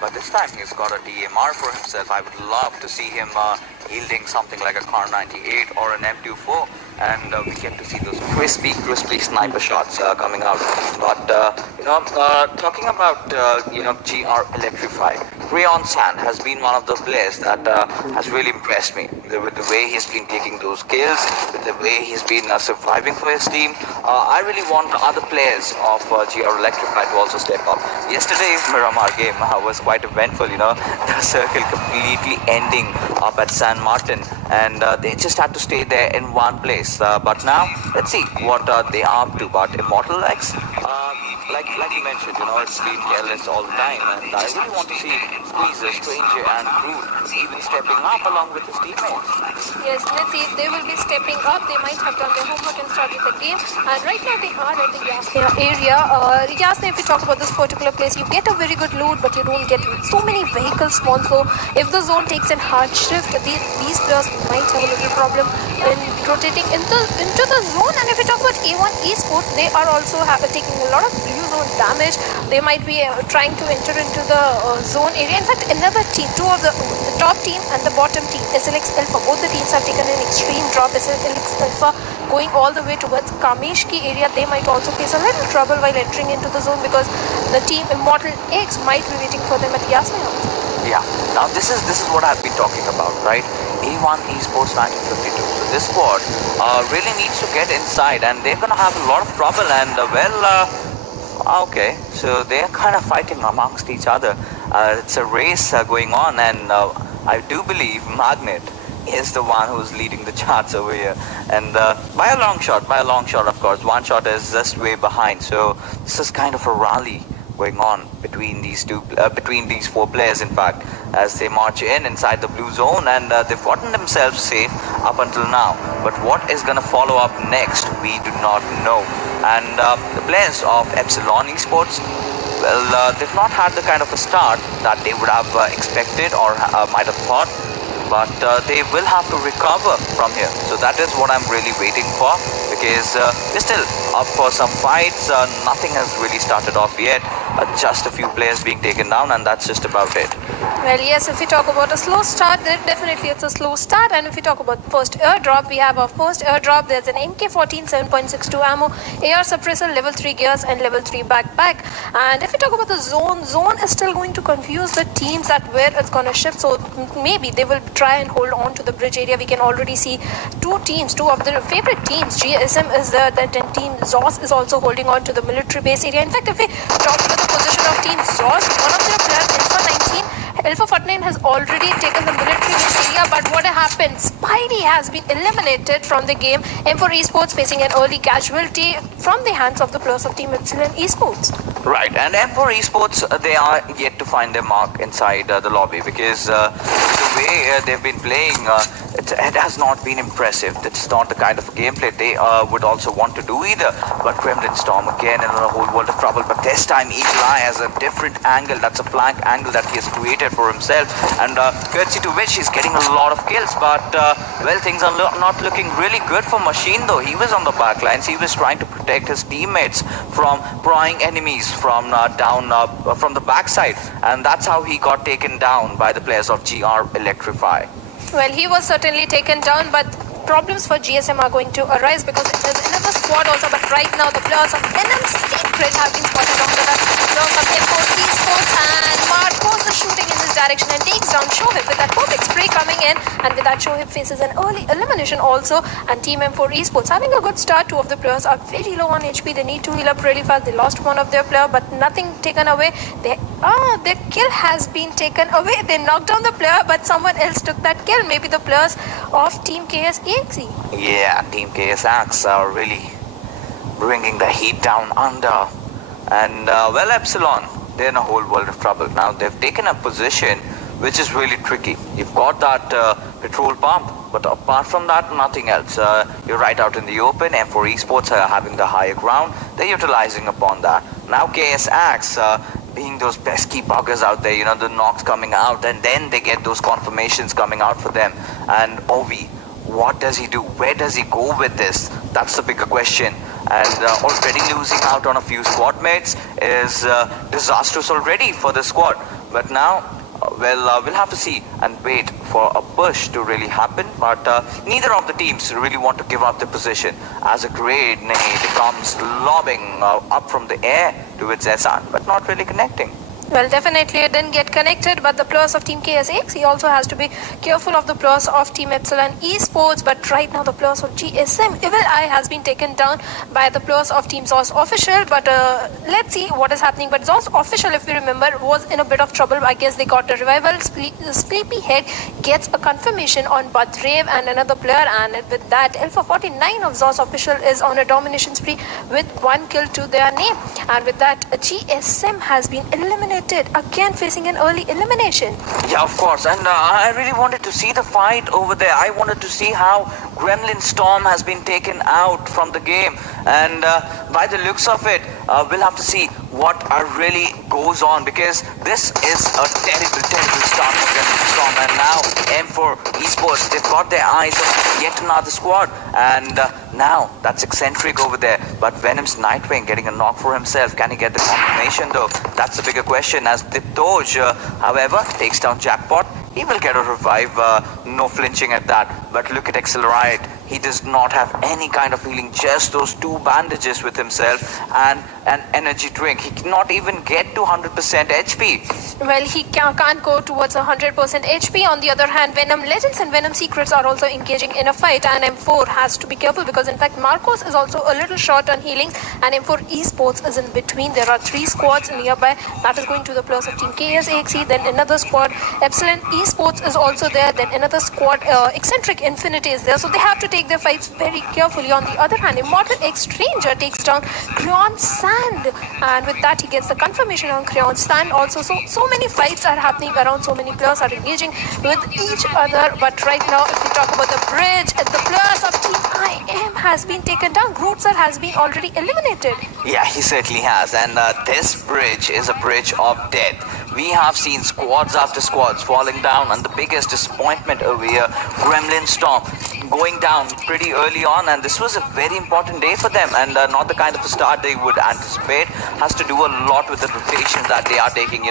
but this time he's got a DMR for himself. I would love to see him yielding something like a Car 98 or an M24, and we get to see those crispy sniper shots coming out. But talking about GR Electrify, Rayon San has been one of those players that has really impressed me with the way he's been taking those kills, with the way he's been surviving for his team. I really want other players of GR Electrify to also step up. Yesterday's Miramar game was quite eventful, the circle completely ending up at San Martin, and they just had to stay there in one place. But now, let's see what they are up to. But Immortal X, like you mentioned, it's been careless all the time, and I really want to see Squeezer, Stranger, and Crude even stepping up along with his teammates. Yes, let's see, they will be stepping up. They might have done their homework and started the game, and right now they are in the Yasna area. Yasna, if we talk about this particular place, you get a very good loot, but you don't get so many vehicles spawn. So if the zone takes a hard shift, these players might have a little problem in rotating into the zone. And if we talk about A1 Esports, they are also taking a lot of blue zone damage. They might be trying to enter into the zone area. In fact, another team, two of the top team and the bottom team, SLX Alpha, both the teams have taken an extreme drop. SLX Alpha going all the way towards Kameshki area. They might also face a little trouble while entering into the zone, because the team Immortal X might be waiting for them at Yasna house. Yeah, now this is what I've been talking about, right? A1 Esports 1952. So this squad really needs to get inside, and they're gonna have a lot of trouble. And okay, so they're kind of fighting amongst each other. It's a race going on, and I do believe Magnet is the one who's leading the charts over here, and by a long shot, of course. One shot is just way behind. So this is kind of a rally going on between these four players, in fact, as they march inside the blue zone, and they've gotten themselves safe up until now. But what is going to follow up next, we do not know. And the players of Epsilon Esports, well, they've not had the kind of a start that they would have expected or might have thought, but they will have to recover from here. So that is what I'm really waiting for, because they're still up for some fights. Nothing has really started off yet. Just a few players being taken down, and that's just about it. Well, yes, if we talk about a slow start, then definitely it's a slow start. And if we talk about first airdrop, we have our first airdrop. There's an MK14 7.62 ammo, AR suppressor, level 3 gears, and level 3 backpack. And if we talk about the zone is still going to confuse the teams that where it's going to shift. So maybe they will try and hold on to the bridge area. We can already see two of their favorite teams. GSM is there, then team ZOS is also holding on to the military base area. In fact, if we talk about the position of team ZOS, one of their players, Alpha 49 has already taken the military base area, but what happened? Spidey has been eliminated from the game. M4 Esports facing an early casualty from the hands of the players of Team Epsilon Esports. Right, and M4 Esports, they are yet to find their mark inside the lobby, because the way they've been playing, it has not been impressive. It's not the kind of gameplay they would also want to do either. But Kremlin Storm again in a whole world of trouble, but this time Eagle Eye has a different angle. That's a flank angle that he has created for himself, and courtesy to which he's getting a lot of kills. But well, things are not looking really good for Machine, though. He was on the back lines. He was trying to protect his teammates from prying enemies from from the backside, and that's how he got taken down by the players of GR Electrify. Well, he was certainly taken down, but problems for GSM are going to arise, because there's another squad also. But right now, the players of Venom Secret have been spotted on the players of M4 Esports, and Marcos is shooting in this direction and takes down Shohib with that perfect spray coming in, and with that Shohib faces an early elimination also. And Team M4 Esports having a good start. Two of the players are very low on HP. They need to heal up really fast. They lost one of their player, but nothing taken away. Their kill has been taken away. They knocked down the player, but someone else took that kill. Maybe the players of Team KSAXE. Yeah, Team KSAXE are really bringing the heat down under. And well, Epsilon, they're in a whole world of trouble. Now they've taken a position which is really tricky. You've got that petrol pump, but apart from that, nothing else. You're right out in the open. M4 Esports are having the higher ground. They're utilizing upon that. Now KSAXE, being those pesky buggers out there, the knocks coming out, and then they get those confirmations coming out for them. And Ovi, what does he do? Where does he go with this? That's the bigger question. And already losing out on a few squad mates is disastrous already for the squad. But now, we'll have to see and wait for a push to really happen. But neither of the teams really want to give up their position as a grenade comes lobbing up from the air towards Esan, but not really connecting. Well, definitely it didn't get connected, but the players of Team KSX, he also has to be careful of the players of Team Epsilon Esports. But right now, the players of GSM Evil Eye has been taken down by the players of Team ZOS Official. But let's see what is happening. But ZOS Official, if you remember, was in a bit of trouble. I guess they got a revival. Sleepyhead gets a confirmation on Badrev and another player, and with that, Alpha 49 of ZOS Official is on a domination spree with 1 kill to their name. And with that, GSM has been eliminated, again facing an early elimination. Yeah, of course. And I really wanted to see the fight over there. I wanted to see how Gremlin Storm has been taken out from the game. And by the looks of it, we'll have to see what really goes on, because this is a terrible, terrible start for Gremlin Storm. And now M4 Esports, they've got their eyes on yet another squad. And now that's Eccentric over there. But Venom's Nightwing getting a knock for himself. Can he get the confirmation though? That's the bigger question, as Diptoj, however, takes down Jackpot. He will get a revive, no flinching at that. But look at Accelerate. He does not have any kind of healing, just those 2 bandages with himself and an energy drink. He cannot even get to 100% HP. Well, he can't go towards 100% HP. On the other hand, Venom Legends and Venom Secrets are also engaging in a fight, and M4 has to be careful because, in fact, Marcos is also a little short on healing, and M4 Esports is in between. There are 3 squads nearby. That is going to the players of Team KSAXE, then another squad. Epsilon Esports is also there, then another squad. Eccentric Infinity is there, so they have to take their fights very carefully. On the other hand, Immortal X Stranger takes down Creon Sand, and with that he gets the confirmation on Creon Sand also. So many fights are happening around, so many players are engaging with each other. But right now, if we talk about the bridge, the players of Team IM has been taken down. Grootsar has been already eliminated. Yeah, he certainly has. And this bridge is a bridge of death. We have seen squads after squads falling down, and the biggest disappointment over here, Gremlin Storm, going down pretty early on, and this was a very important day for them, and not the kind of a start they would anticipate. Has to do a lot with the rotations that they are taking,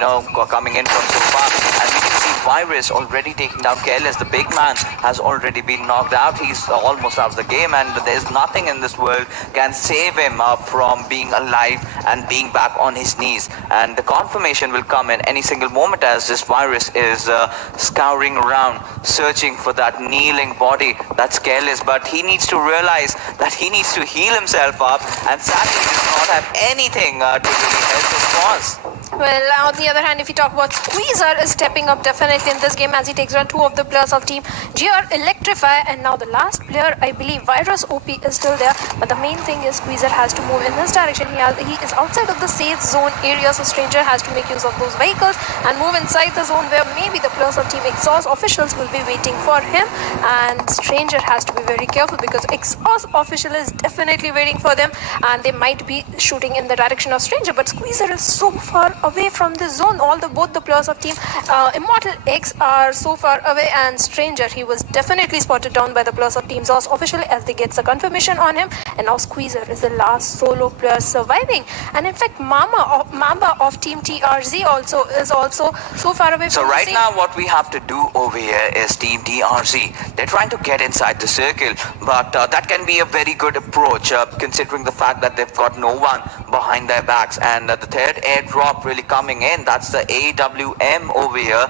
coming in from so far. And we can see Virus already taking down Careless. The big man has already been knocked out. He's almost out of the game, and there's nothing in this world can save him from being alive and being back on his knees. And the confirmation will come in any single moment, as this Virus is scouring around, searching for that kneeling body that's Careless. But he needs to realize that he needs to heal himself up, and sadly does not have anything to really help his cause. Well, on the other hand, if you talk about Squeezer is stepping up definitely in this game as he takes down 2 of the players of Team GR Electrify, and now the last player, I believe Virus OP is still there, but the main thing is Squeezer has to move in this direction. He is outside of the safe zone area, so Stranger has to make use of those vehicles and move inside the zone where maybe the players of Team Exhaust officials will be waiting for him, and Stranger has to be very careful because Exhaust official is definitely waiting for them, and they might be shooting in the direction of Stranger, but Squeezer is so far away from the zone. Both the players of Team Immortal X are so far away, and Stranger, he was definitely spotted down by the players of Team ZOS officially as they get the confirmation on him, and now Squeezer is the last solo player surviving. And in fact, Mamba of Team TRZ is also so far away so from right the now what we have to do over here is Team TRZ, they're trying to get inside the circle, but that can be a very good approach considering the fact that they've got no one behind their backs. And the third airdrop really coming in, that's the AWM over here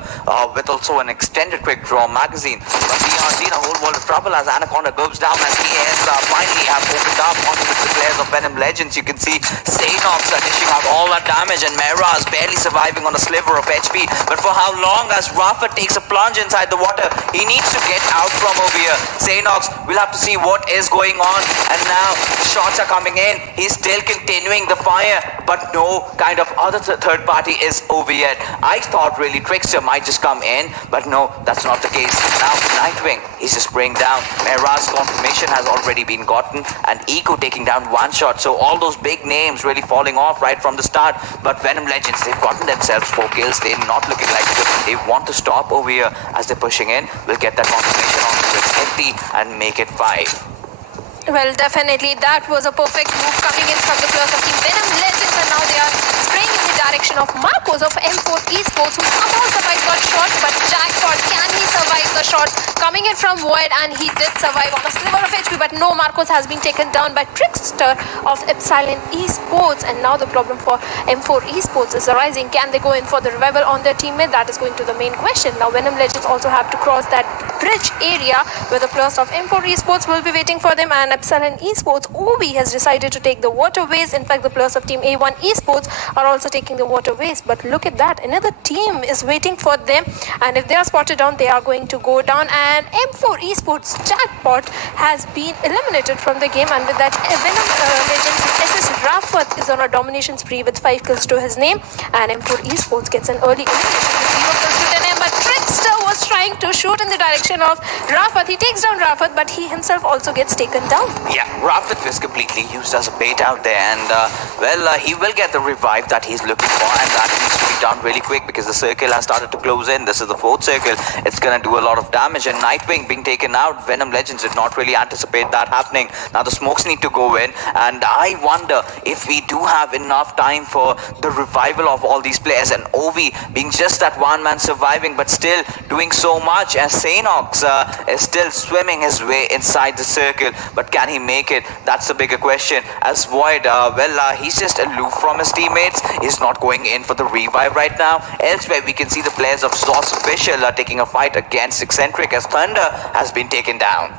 with also an extended quick draw magazine. But TRZ in a whole world of trouble as Anaconda goes down, as he has finally have opened up onto the players of Venom Legends. You can see Sanox dishing out all that damage, and Mera is barely surviving on a sliver of HP. But for how long, as Rafa takes a plunge inside the water, he needs to get out from over here. Sanox, we'll have to see what is going on. And now the shots are coming in. He's still continuing the fire, but no kind of other third party is over yet. I thought really Trickster might just come in, but no, that's not the case. Now Nightwing is just spraying down. Mera's confirmation has already been gotten, and Eco taking down 1 shot. So all those big names really falling off right from the start. But Venom Legends, they've gotten themselves 4 kills. They're not looking like they want to stop over here as they're pushing in. We'll get that confirmation on with empty and make it 5. Well, definitely that was a perfect move coming in from the players of Team Venom Legends, and now they are spraying in the direction of Marcos of M4 Esports, who somehow survived that shot, but jackpot, can he survive the shot coming in from Void? And he did survive on a sliver of HP, but no, Marcos has been taken down by Trickster of Epsilon Esports. And now the problem for M4 Esports is arising. Can they go in for the revival on their teammate? That is going to the main question. Now Venom Legends also have to cross that bridge area where the players of M4 Esports will be waiting for them, and Epsilon Esports OB has decided to take the waterways. In fact, the players of team A1 Esports are also taking the waterways, but look at that, another team is waiting for them, and if they are spotted down, they are going to go down. And M4 Esports jackpot has been eliminated from the game, and with that Venom Legends SS Rafat is on a domination spree with 5 kills to his name, and M4 Esports gets an early elimination with 0 kills to 10 but Trickster was trying to shoot in the direction of Rafat. He takes down Rafat, but he himself also gets taken down. Yeah, Rafat was completely used as a bait out there, and he will get the revive that he's looking for, and that needs to be done really quick because the circle has started to close in. This is the 4th circle. It's gonna do a lot of damage, and Nightwing being taken out, Venom Legends did not really anticipate that happening. Now the smokes need to go in, and I wonder if we do have enough time for the revival of all these players, and Ovi being just that one man surviving but still doing so much, as Sanox is still swimming his way inside the circle, but can he make it? That's the bigger question. As Void, he's just aloof from his teammates. He's not going in for the revive right now. Elsewhere, we can see the players of Sauce Official are taking a fight against Eccentric, as Thunder has been taken down.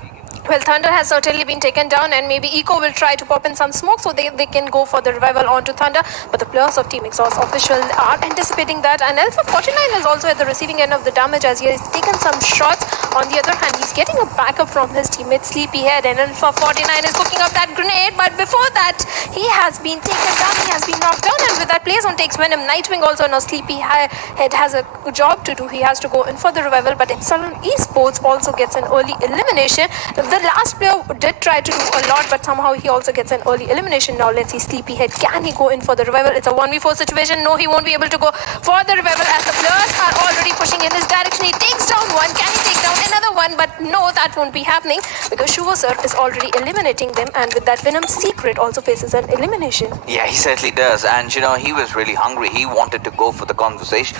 Well, Thunder has certainly been taken down, and maybe Eco will try to pop in some smoke so they can go for the revival onto Thunder. But the players of Team Exhaust Official are anticipating that, and Alpha 49 is also at the receiving end of the damage as he has taken some shots. On the other hand, he's getting a backup from his teammate Sleepyhead, and Alpha 49 is cooking up that grenade. But before that, he has been taken down, he has been knocked down, and with that, Playzone takes Venom. Nightwing also now Sleepyhead has a job to do. He has to go in for the revival, but Epsilon Esports also gets an early elimination. The last player did try to do a lot, but somehow he also gets an early elimination. Now let's see Sleepyhead. Can he go in for the revival? It's a 1v4 situation. No, he won't be able to go for the revival as the players are already pushing in his direction. He takes down one. Can he take down another one? But no, that won't be happening because Sir is already eliminating them, and with that, Venom Secret also faces an elimination. Yeah, he certainly does, and he was really hungry. He wanted to go for the conversation.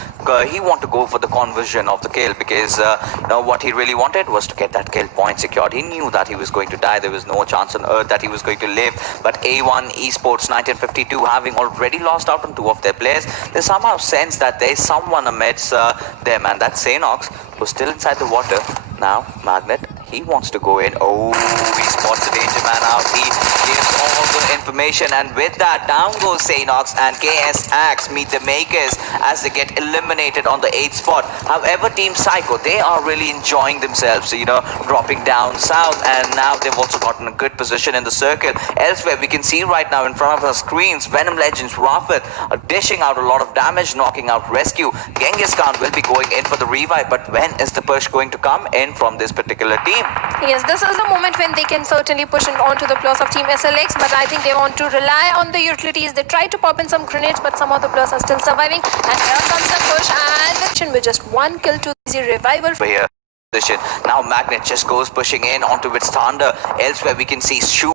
He wanted to go for the conversion of the kill because what he really wanted was to get that kill point secured. He knew that he was going to die. There was no chance on earth that he was going to live. But A1 Esports 1952, having already lost out on 2 of their players, they somehow sense that there is someone amidst them, and that's Sanox, who's still inside the water. Now, Magnet, he wants to go in. Oh, he spots the danger man out. He gives all the information, and with that, down goes Sanox, and KS Axe meet the makers as they get eliminated on the 8th spot. However, Team Psycho, they are really enjoying themselves, dropping down south, and now they've also gotten a good position in the circle. Elsewhere, we can see right now in front of our screens, Venom Legends Rafat are dishing out a lot of damage, knocking out Rescue. Genghis Khan will be going in for the revive, but when is the push going to come in from this particular team? Yes, this is the moment when they can certainly push in onto the players of Team SLX, but I think they want to rely on the utilities. They try to pop in some grenades, but some of the players are still surviving, and here comes the push, and with just 1 kill to the revival. Here. Now Magnet just goes pushing in onto its Thunder. Elsewhere, we can see Shoe.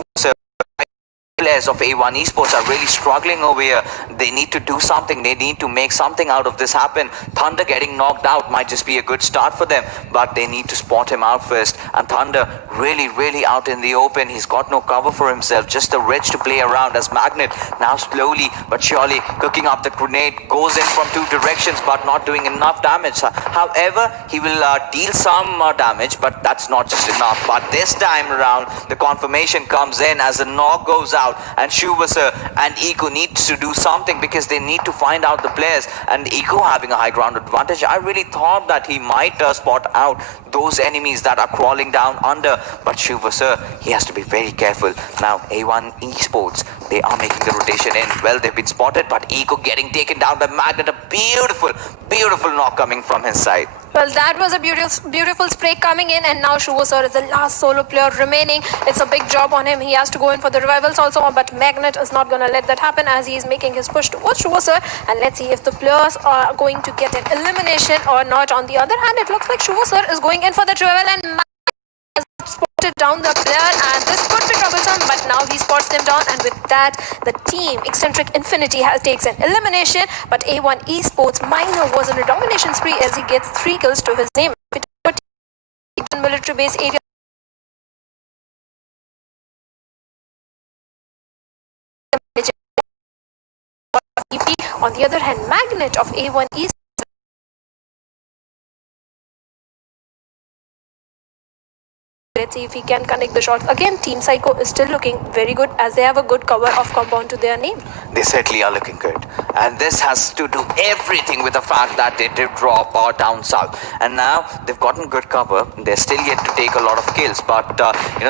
Players of A1 Esports are really struggling over here. They need to do something. They need to make something out of this happen. Thunder getting knocked out might just be a good start for them, but they need to spot him out first. And Thunder really out in the open. He's got no cover for himself, just the Rich to play around, as Magnet now slowly but surely cooking up the grenade, goes in from 2 directions but not doing enough damage. However, he will deal some damage, but that's not just enough. But this time around, the confirmation comes in as the knock goes out, and Shuvasa and Eco needs to do something because they need to find out the players, and Eco having a high ground advantage. I really thought that he might spot out those enemies that are crawling down under, but Shuvasa, he has to be very careful. Now A1 Esports, they are making the rotation in. Well, they've been spotted, but Eco getting taken down by Magnet. A beautiful knock coming from his side. Well, that was a beautiful spray coming in, and now Sir is the last solo player remaining. It's a big job on him. He has to go in for the revivals also, but Magnet is not going to let that happen as he is making his push towards Sir. And let's see if the players are going to get an elimination or not. On the other hand, it looks like Sir is going in for the revival, and spotted down the player, and this could be troublesome, but now he spots them down, and with that, the team Eccentric Infinity takes an elimination, but A1 Esports Minor was on a domination spree as he gets 3 kills to his name. Military base area. On the other hand, Magnet of A1 Esports. Let's see if he can connect the shots. Again, Team Psycho is still looking very good as they have a good cover of compound to their name. They certainly are looking good. And this has to do everything with the fact that they did drop down south. And now they've gotten good cover. They're still yet to take a lot of kills. But,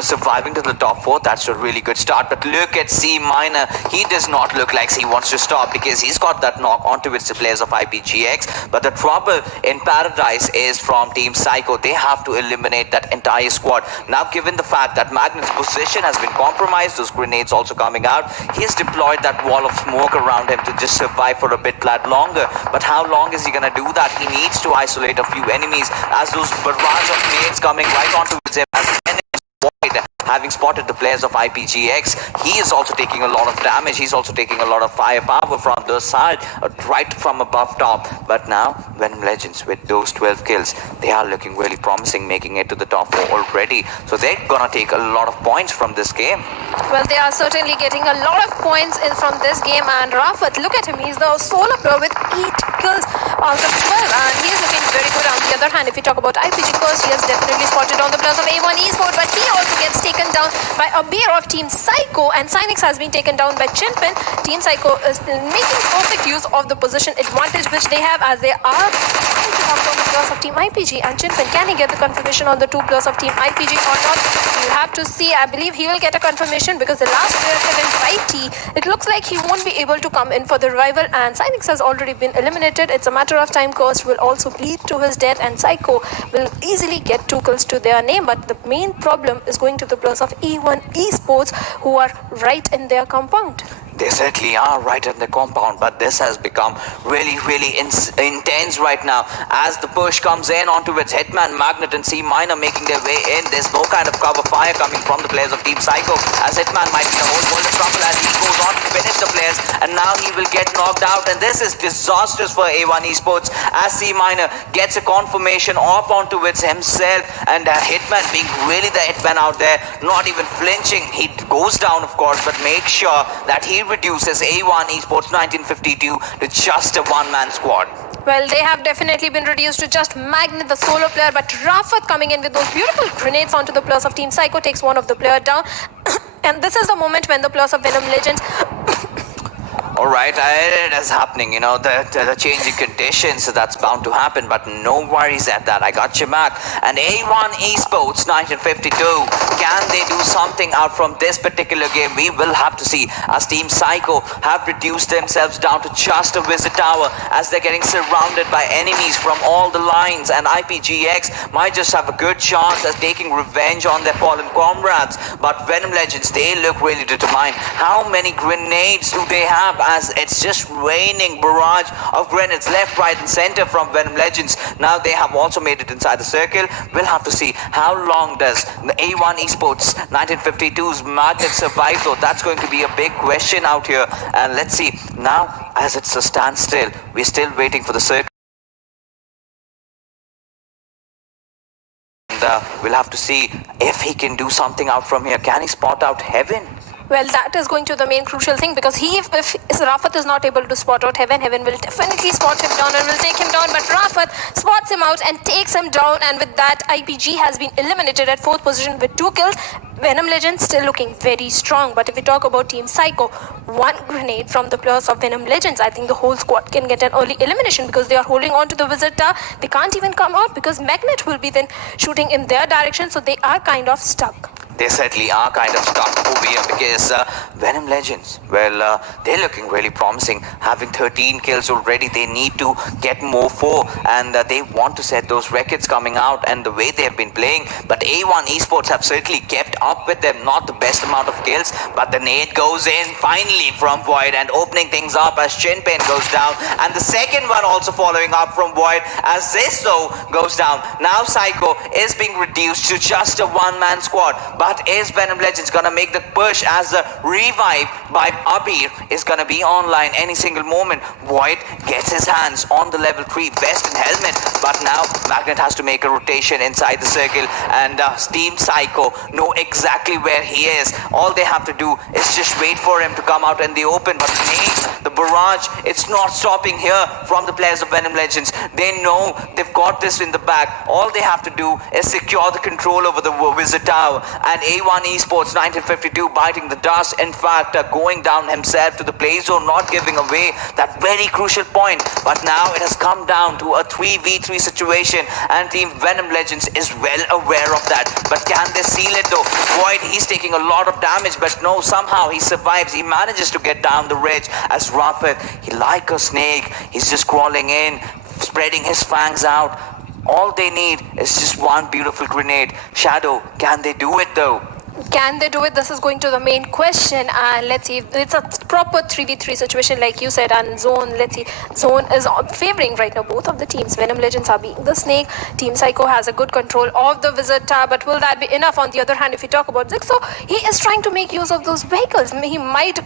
surviving to the top 4, that's a really good start. But look at C Minor. He does not look like he wants to stop because he's got that knock onto its players of IPGX. But the trouble in Paradise is from Team Psycho. They have to eliminate that entire squad. Now, given the fact that Magnet's position has been compromised, those grenades also coming out, he's deployed that wall of smoke around him to just survive for a bit longer. But how long is he going to do that? He needs to isolate a few enemies as those barrage of nades coming right onto him as the enemy having spotted the players of IPGX. He is also taking a lot of damage. He's also taking a lot of firepower from the side, right from above top. But now, Venom Legends with those 12 kills, they are looking really promising, making it to the top 4 already. So they're gonna take a lot of points from this game. Well, they are certainly getting a lot of points in from this game. And Rafat, look at him. He's the solo player with 8 kills out of 12. And he's looking very good. On the other hand, if you talk about IPG first, he has definitely spotted on the players of A1 Esports. But he also gets taken down by a bear of Team Psycho, and Cynix has been taken down by Chinpin. Team Psycho is making perfect use of the position advantage which they have as they are trying to knock down the players of Team IPG. And Chinpin, can he get the confirmation on the 2 players of Team IPG or not? You have to see. I believe he will get a confirmation because the last player, Kevin Whitey, it looks like he won't be able to come in for the revival, and Cynix has already been eliminated. It's a matter of time. Curse will also lead to his death, and Psycho will easily get 2 kills to their name. But the main problem is going to the players of E1 Esports who are right in their compound. They certainly are right in the compound, but this has become really, really intense right now as the push comes in onto its Hitman, Magnet and C Minor making their way in. There's no kind of cover fire coming from the players of Team Psycho as Hitman might be the whole world of trouble as he goes on to finish the players, and now he will get knocked out, and this is disastrous for A1 Esports as C Minor gets a confirmation off onto its himself, and Hitman being really the Hitman out there, not even flinching. He goes down, of course, but make sure that he reduces A1 Esports 1952 to just a one-man squad. Well, they have definitely been reduced to just Magnet, the solo player, but Rafat coming in with those beautiful grenades onto the players of Team Psycho takes one of the player down. And this is the moment when the players of Venom Legends Alright, it is happening, the changing conditions, so that's bound to happen, but no worries at that. I got you back. And A1 Esports 1952, can they do something out from this particular game? We will have to see, as Team Psycho have reduced themselves down to just a visit tower as they're getting surrounded by enemies from all the lines, and IPGX might just have a good chance at taking revenge on their fallen comrades. But Venom Legends, they look really determined. How many grenades do they have? As it's just raining barrage of grenades left, right and center from Venom Legends. Now they have also made it inside the circle. We'll have to see how long does the A1 Esports 1952's Magnet survive, though. That's going to be a big question out here. And let's see now, as it's a standstill, we're still waiting for the circle. And we'll have to see if he can do something out from here. Can he spot out Heaven? Well, that is going to the main crucial thing, because if Rafat is not able to spot out Heaven will definitely spot him down and will take him down. But Rafat spots him out and takes him down, and with that, IPG has been eliminated at 4th position with 2 kills. Venom Legends still looking very strong. But if we talk about Team Psycho, 1 grenade from the players of Venom Legends, I think the whole squad can get an early elimination because they are holding on to the visitor. They can't even come out because Magnet will be then shooting in their direction, so they are kind of stuck. They certainly are kind of stuck over here because Venom Legends, well, they're looking really promising. Having 13 kills already, they need to get more for, and they want to set those records coming out and the way they have been playing. But A1 Esports have certainly kept up with them. Not the best amount of kills, but the nade goes in finally from Void and opening things up as Chinpin goes down, and the second one also following up from Void as this though goes down. Now Psycho is being reduced to just a one-man squad. But is Venom Legends gonna make the push as the revive by Abir is gonna be online any single moment? Void gets his hands on the level 3 best in helmet, but now Magnet has to make a rotation inside the circle, and Team Psycho know exactly where he is. All they have to do is just wait for him to come out in the open. But the barrage, it's not stopping here from the players of Venom Legends. They know they've got this in the bag. All they have to do is secure the control over the Wizard Tower, and A1 Esports 1952 biting the dust. In fact, going down himself to the play zone, not giving away that very crucial point. But now it has come down to a 3v3 situation, and Team Venom Legends is well aware of that. But can they seal it though? Void, he's taking a lot of damage, but no, somehow he survives. He manages to get down the ridge as Rafet, he like a snake, he's just crawling in, spreading his fangs out. All they need is just one beautiful grenade. Shadow, can they do it though? Can they do it? This is going to the main question, and let's see. It's a proper 3v3 situation, like you said, and Zone. Let's see. Zone is favoring right now both of the teams. Venom Legends are being the snake. Team Psycho has a good control of the Wizard Tower, but will that be enough? On the other hand, if we talk about Zixo, he is trying to make use of those vehicles. He might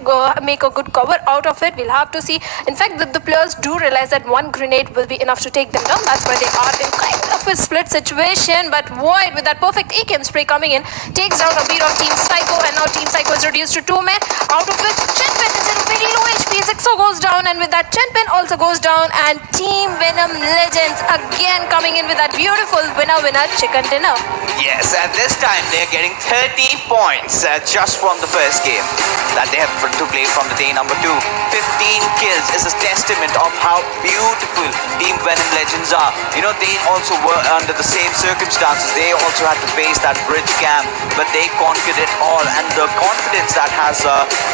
make a good cover out of it. We'll have to see. In fact, the players do realize that one grenade will be enough to take them down. That's why they are in kind of a split situation. But Void, with that perfect AKM spray coming in, takes down a beat of Team Psycho, and now Team Psycho is reduced to 2 men, out of which Chenpin is in very low HP. Zixo goes down, and with that Chenpin also goes down, and Team Venom Legends again coming in with that beautiful winner chicken dinner. Yes, and this time they're getting 30 points just from the first game that they have to play from the day number 2. 15 kills is a testament of how beautiful Team Venom Legends are. You know, they also were under the same circumstances. They also had to face that bridge camp, but they conquered it all, and the confidence that has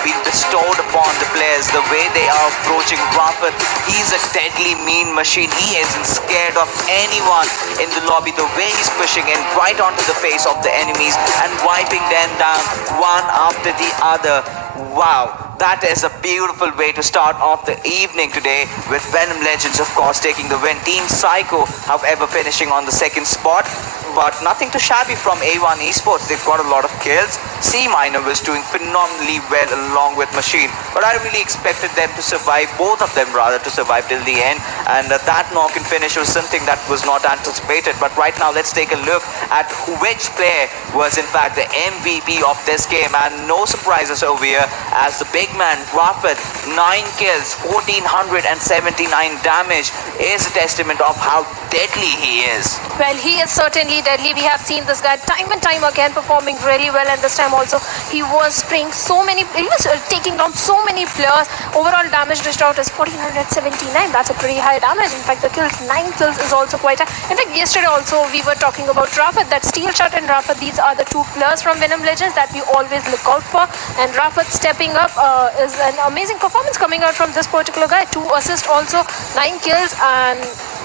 been bestowed upon the players, the way they are approaching Rafet, he's a deadly mean machine. He isn't scared of anyone in the lobby. The way he's pushing in right onto the face of the enemies and wiping them down one after the other. Wow, that is a beautiful way to start off the evening today, with Venom Legends of course taking the win. Team Psycho, however, finishing on the second spot, but nothing too shabby from A1 Esports. They've got a lot of kills. C Minor was doing phenomenally well along with Machine, but I really expected them to survive, both of them rather, to survive till the end, and that knock and finish was something that was not anticipated. But right now let's take a look at which player was in fact the MVP of this game, and no surprises over here as the big man Rafet, 9 kills, 1479 damage, is a testament of how deadly he is. Well, he is certainly deadly. We have seen this guy time and time again performing really well, and this time also he was taking down so many players. Overall damage dished out is 1479. That's a pretty high damage. In fact, the kills, 9 kills is also quite high. In fact, yesterday also we were talking about Rafet, that Steel Shot and Rafet. These are the two players from Venom Legends that we always look out for, and Rafet stepping up is an amazing performance coming out from this particular guy. 2 assists also, 9 kills, and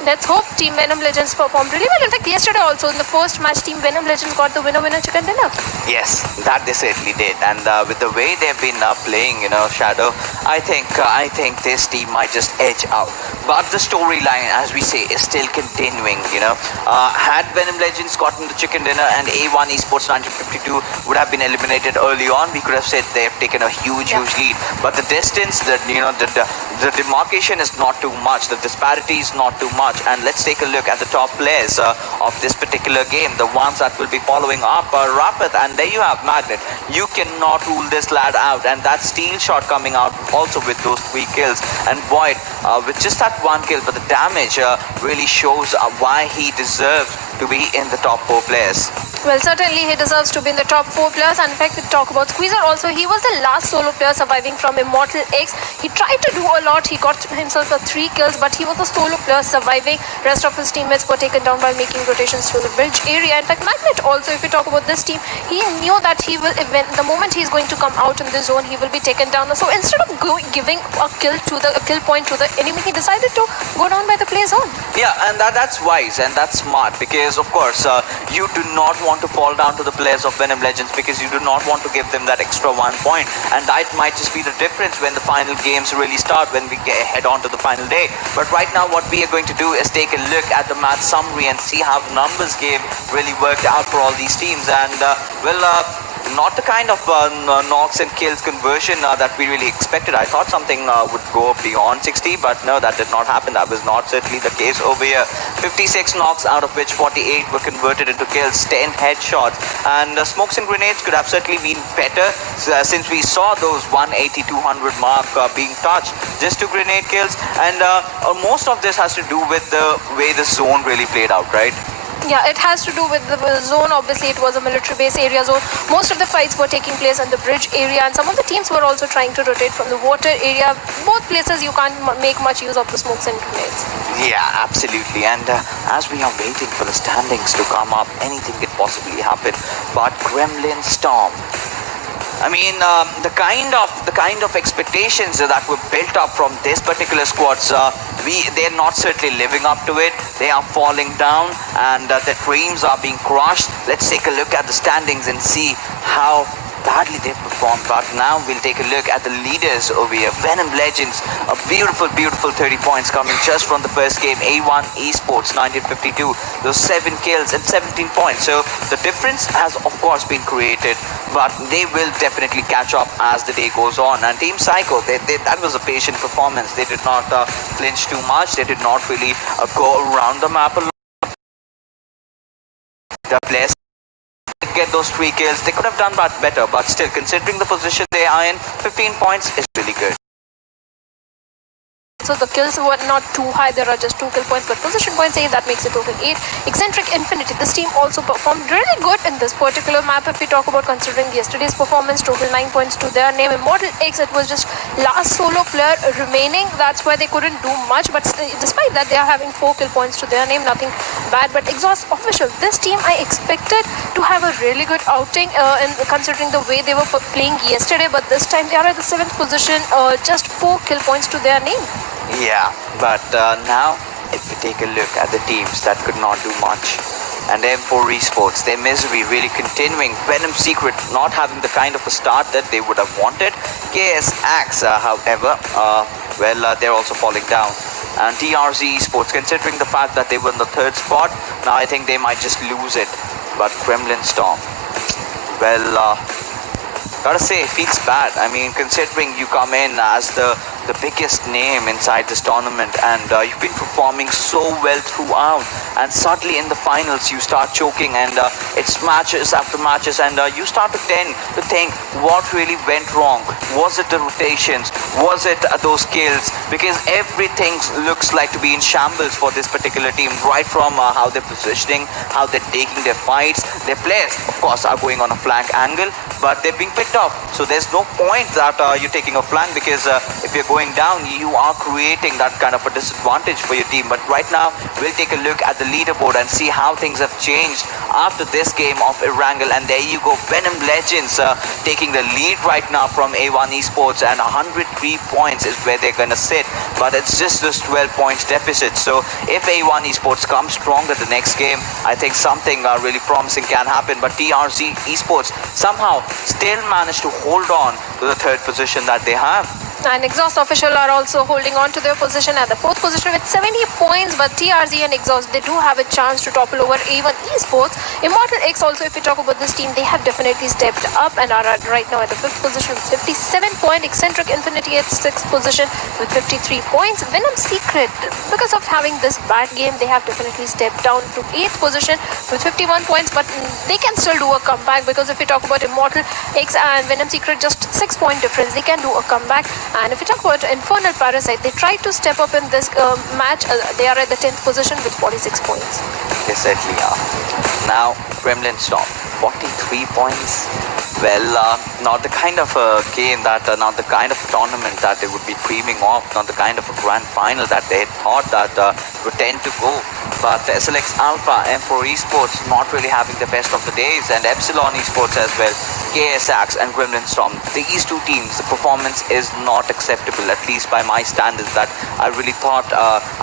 let's hope Team Venom Legends performed really well. In fact, yesterday also in the first match, Team Venom Legends got the winner chicken dinner. Yes, that they certainly did, and with the way they've been playing, Shadow, I think this team might just edge out. But the storyline, as we say, is still continuing. Had Venom Legends gotten the chicken dinner and A1 Esports 1952 would have been eliminated early on, we could have said they've taken a huge lead. But the distance, the demarcation is not too much. The disparity is not too much. And let's take a look at the top players of this particular game, the ones that will be following up Rafet, and there you have Magnet. You cannot rule this lad out, and that Steel Shot coming out also with those 3 kills, and Void with just that 1 kill, but the damage really shows why he deserves to be in the top 4 players. Well, certainly he deserves to be in the top 4 players. And in fact, we talk about Squeezer also. He was the last solo player surviving from Immortal X. He tried to do a lot. He got himself 3 kills, but he was the solo player surviving. Rest of his teammates were taken down by making rotations through the bridge area. In fact, Magnet also, if we talk about this team, he knew that he will, the moment he's going to come out in the zone, he will be taken down. So instead of giving a kill point to the enemy, he decided to go down by the play zone. Yeah, and that's wise and that's smart because, of course, you do not want to fall down to the players of Venom Legends because you do not want to give them that extra 1 point. And that might just be the difference when the final games really start, when we head on to the final day. But right now, what we are going to do is take a look at the match summary and see how the numbers game really worked out for all these teams. And, not the kind of knocks and kills conversion that we really expected. I thought something would go beyond 60, but no, that did not happen. That was not certainly the case over here. 56 knocks, out of which 48 were converted into kills, 10 headshots, and smokes and grenades could have certainly been better since we saw those 180, 200 mark being touched. Just 2 grenade kills, and most of this has to do with the way the zone really played out, right? Yeah, it has to do with the zone. Obviously, it was a military base area zone. Most of the fights were taking place in the bridge area, and some of the teams were also trying to rotate from the water area. Both places, you can't make much use of the smokes and grenades. Yeah, absolutely. And as we are waiting for the standings to come up, anything could possibly happen. But Gremlin Storm, I mean, the kind of expectations that were built up from this particular squads, they're not certainly living up to it. They are falling down, and their dreams are being crushed. Let's take a look at the standings and see how badly they performed. But now we'll take a look at the leaders over here. Venom Legends, a beautiful 30 points coming just from the first game. A1 Esports 1952, those 7 kills and 17 points. So the difference has of course been created, but they will definitely catch up as the day goes on. And Team Psycho, that was a patient performance. They did not flinch too much. They did not really go around the map a lot. The players get those 3 kills. They could have done that better, but still, considering the position they are in, 15 points is really good. So the kills were not too high. There are just 2 kill points, but position points 8, that makes it total 8. Eccentric Infinity, this team also performed really good in this particular map. If we talk about considering yesterday's performance, total 9 points to their name. Immortal X, it was just last solo player remaining. That's why they couldn't do much. But despite that, they are having 4 kill points to their name. Nothing bad. But Exhaust Official, this team I expected to have a really good outing in considering the way they were playing yesterday. But this time they are at the 7th position, just 4 kill points to their name. Yeah, but now if we take a look at the teams that could not do much, and M4 Esports, their misery really continuing. Venom Secret not having the kind of a start that they would have wanted. KS Axe, however, they're also falling down. And TRZ Esports, considering the fact that they were in the 3rd spot, now I think they might just lose it. But Gremlin Storm, gotta say, it feels bad. I mean, considering you come in as the biggest name inside this tournament, and you've been performing so well throughout, and suddenly in the finals you start choking, and it's matches after matches, and you start to tend to think what really went wrong. Was it the rotations? Was it those kills? Because everything looks like to be in shambles for this particular team, right from how they're positioning, how they're taking their fights. Their players, of course, are going on a flank angle, but they're being picked up. So there's no point that you're taking a flank, because if you're going down, you are creating that kind of a disadvantage for your team. But right now, we'll take a look at the leaderboard and see how things have changed after this game of Erangel. And there you go, Venom Legends taking the lead right now from A1 Esports, and 103 points is where they're gonna sit. But it's just this 12 points deficit. So if A1 Esports comes stronger the next game, I think something really promising can happen. But TRZ Esports somehow still managed to hold on to the 3rd position that they have. And Exhaust Official are also holding on to their position at the 4th position with 70 points. But TRZ and Exhaust, they do have a chance to topple over A1 Esports. Immortal X also, if we talk about this team, they have definitely stepped up and are right now at the 5th position with 57 points. Eccentric Infinity at 6th position with 53 points. Venom Secret, because of having this bad game, they have definitely stepped down to 8th position with 51 points. But they can still do a comeback, because if we talk about Immortal X and Venom Secret, just 6-point difference, they can do a comeback. And if we talk about Infernal Parasite, they tried to step up in this match. They are at the 10th position with 46 points. They certainly are. now Kremlin Storm, 43 points. Well, not the kind of game that, not the kind of tournament that they would be dreaming of, not the kind of a grand final that they had thought that would tend to go. But SLX Alpha, M4 Esports not really having the best of the days, and Epsilon Esports as well, KSX and Kremlin Storm. These two teams, the performance is not acceptable, at least by my standards that I really thought,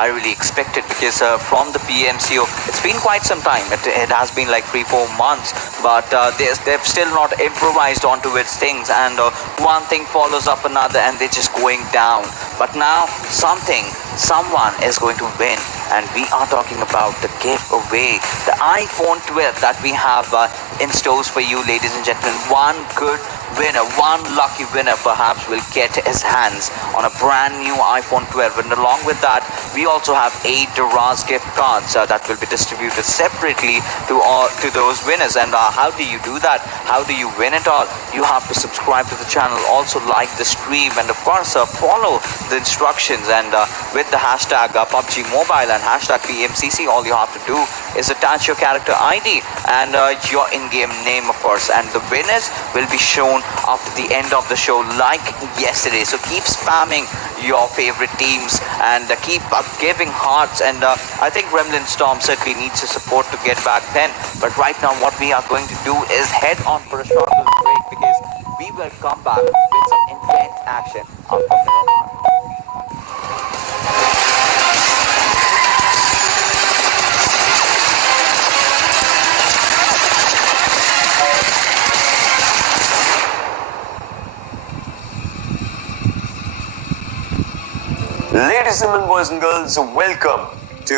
I really expected, because from the PMCO, it's been quite some time. It has been like 3-4 months, but they've still not improvised onto its things, and one thing follows up another, and they're just going down. But now someone is going to win, and we are talking about the giveaway, the iPhone 12 that we have in stores for you, ladies and gentlemen. One good winner, one lucky winner perhaps will get his hands on a brand new iPhone 12, and along with that we also have 8 Duraz gift cards that will be distributed separately to those winners. And how do you do that? How do you win it all? You have to subscribe to the channel, also like the stream, and of course follow the instructions, and with the hashtag PUBG Mobile and hashtag PMCC, all you have to do is attach your character ID and your in-game name, of course, and the winners will be shown after the end of the show like yesterday. So keep spamming your favorite teams and keep giving hearts, and I think Gremlin Storm certainly needs your support to get back then. But right now what we are going to do is head on for a short little break, because we will come back with some intense action out of Miramar. Ladies and gentlemen, boys and girls, welcome to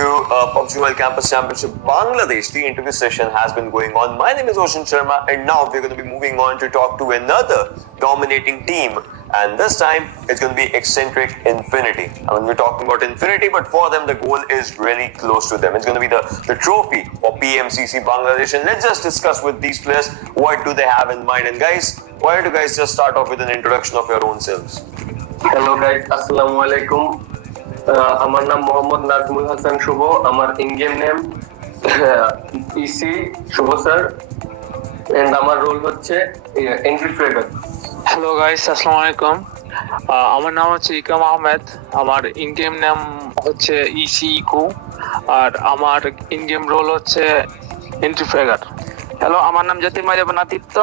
PUBG Mobile Campus Championship Bangladesh. The interview session has been going on. My name is Oshin Sharma, and now we're going to be moving on to talk to another dominating team. And this time, it's going to be Eccentric Infinity. I mean, we're talking about Infinity, but for them, the goal is really close to them. It's going to be the trophy for PMCC Bangladesh. And let's just discuss with these players, what do they have in mind. And guys, why don't you guys just start off with an introduction of your own selves? Hello guys, আসসালামু আলাইকুম। আমার নাম মোহাম্মদ নাজমুল হাসান শুভ। আমার in game name EC Shuvo sir, and আমার role হচ্ছে entry trader. Hello guys, আসসালামু আলাইকুম। আমার নাম হচ্ছে ইকরাম আহমেদ। আমার ইন-গেম নেম হচ্ছে ইসি ইকু, আর আমার ইন-গেম রোল হচ্ছে এন্ট্রি ফ্রেগার। হ্যালো, আমার নাম জ্যোতির্ময় দেবনাথিত্য।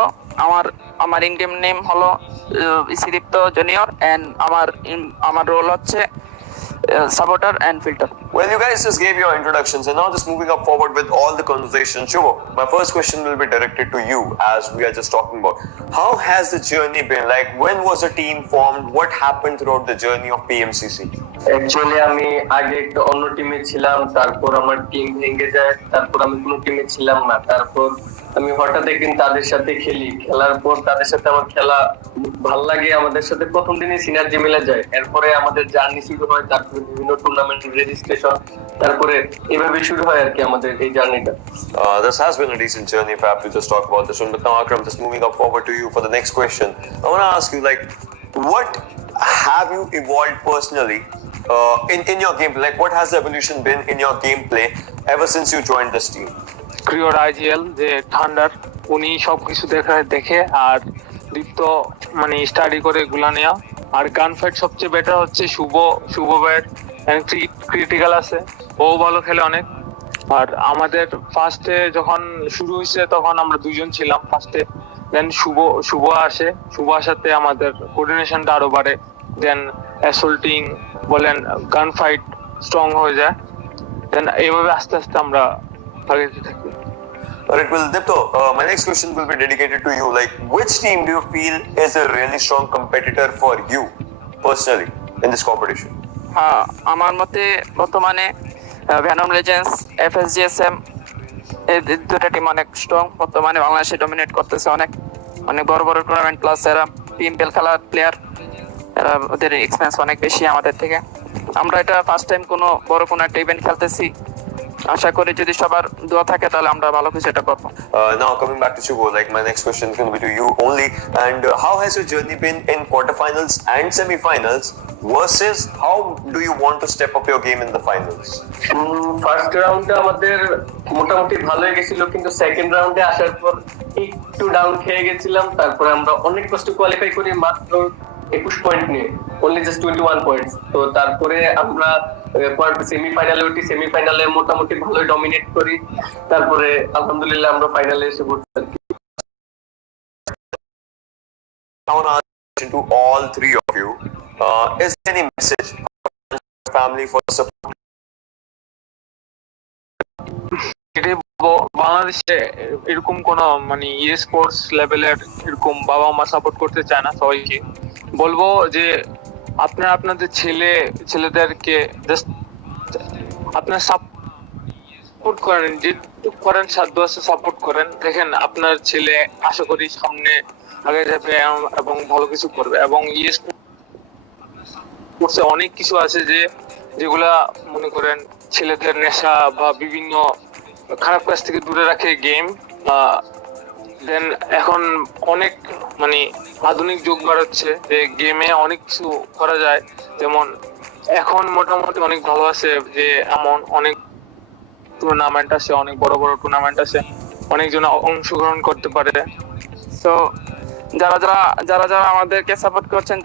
আমার ইন-গেম নেম হলো ইসিদীপ্ত জুনিয়র, এন্ড আমার রোল হচ্ছে supporter and filter. Well, you guys just gave your introductions, and now just moving up forward with all the conversation. Shubho, my first question will be directed to you, as we are just talking about. How has the journey been? Like, when was the team formed? What happened throughout the journey of PMCC? Actually আমি আগে একটা অন্য টিমে ছিলাম, তারপর আমার team ভেঙে যায়, তারপর আমি কোনো টিমে ছিলাম না, তারপর আমি হঠাৎ একদিন তাদের সাথে খেলার পর তাদের সাথে আমার খেলা ভাল লাগে, আমাদের সাথে প্রথম দিনই সিনার্জি মিলে যায়, এরপরে আমাদের জার্নি শুরু হয়, তারপরে বিভিন্ন টুর্নামেন্ট রেজিস্ট্রেশন, তারপরে এভাবে শুরু হয় আর কি আমাদের এই জার্নিটা। This has been a decent journey if I have to just talk about this one. But now, Akram, just moving up forward to you for the next question. I want to ask you, like, what have you evolved personally in your gameplay? Like, what has the evolution been in your gameplay ever since you joined this team? ক্রিওর IGL যে ঠান্ডার, উনি সবকিছু দেখে আর দীপ্ত মানে study করে এগুলা নেওয়া। আর গান ফাইট সবচেয়ে বেটার হচ্ছে শুভ ব্যাট, ক্রিটিক্যাল আছে, ও ভালো খেলে অনেক। আর আমাদের ফার্স্টে যখন শুরু হয়েছে তখন আমরা দুজন ছিলাম ফার্স্টে, দেন শুভ আসাতে আমাদের কোঅর্ডিনেশনটা আরো বাড়ে, দেন অ্যাসল্টিং বলেন গান ফাইট স্ট্রং হয়ে যায়, দেন এইভাবে আস্তে আস্তে আমরা আগেতে থাকি। Alright, well, Dipto, my next question will be dedicated to you. Like, which team do you feel is a really strong competitor for you personally in this competition? হ্যাঁ, আমার মতে বর্তমানে ভ্যানম লেজেন্ডস, এফএসজিএসএম, এই দুটো টিম অনেক strong, বর্তমানে বাংলাদেশে dominate করতেছে অনেক বড় বড় টুর্নামেন্ট, প্লাস এরা পিএমপিএল খেলার প্লেয়ার, এরা ওদের এক্সপেরিয়েন্স অনেক বেশি আমাদের থেকে। আমরা এটা ফার্স্ট টাইম কোনো বড় কোনো একটা ইভেন্ট খেলতেছি, আশা করি যদি সবার দোয়া থাকে তাহলে আমরা ভালো কিছু এটা করবো। Now coming back to Chubo, like my next question is going to be to you only. And how has your journey been in quarterfinals and semi-finals versus how do you want to step up your game in the finals? First রাউন্ডে আমাদের মোটামুটি ভালোই গেছিল, কিন্তু second রাউন্ডে আসার পর একটু ডাউন খেয়ে গেছিলাম। তারপরে আমরা অনেক কষ্ট কোয়ালিফাই করি মাত্র 21 পয়েন্ট নিয়ে, অনলি জাস্ট 21 পয়েন্টস। তো তারপরে আমরা সেমিফাইনালে উঠি, সেমিফাইনালে মোটামুটি ভালোই ডমিনেট করি। তারপরে আলহামদুলিল্লাহ আমরা ফাইনালে এসে পড়ছি। I want to ask a question to all three of you. Is there any message for your family for support? এটাই বলবো, বাংলাদেশে এরকম কোন মানে স্পোর্টস লেভেলের এরকম বাবা মা সাপোর্ট করতে চায় না সবাইকে। বলবো যে আপনারা আপনাদের ছেলেদেরকে জাস্ট আপনার সাপোর্ট করেন, যেটুকু করেন সাধ্য আছে সাপোর্ট করেন। দেখেন আপনার ছেলে আশা করি সামনে আগে যাবে এবং ভালো কিছু করবে। এবং স্পোর্টসে অনেক কিছু আছে যেগুলা মনে করেন ছেলেদের নেশা বা বিভিন্ন খারাপ কাজ থেকে দূরে রাখে গেম। দেন এখন অনেক মানে আধুনিক যুগ বাড়াচ্ছে যে গেমে অনেক কিছু করা যায়। যেমন এখন মোটামুটি অনেক ভালো আছে যে এমন অনেক টুর্নামেন্ট আছে, অনেক বড় বড় টুর্নামেন্ট আছে, অনেকজন অংশগ্রহণ করতে পারে। তো যারা আমাদেরকে সাপোর্ট করছেন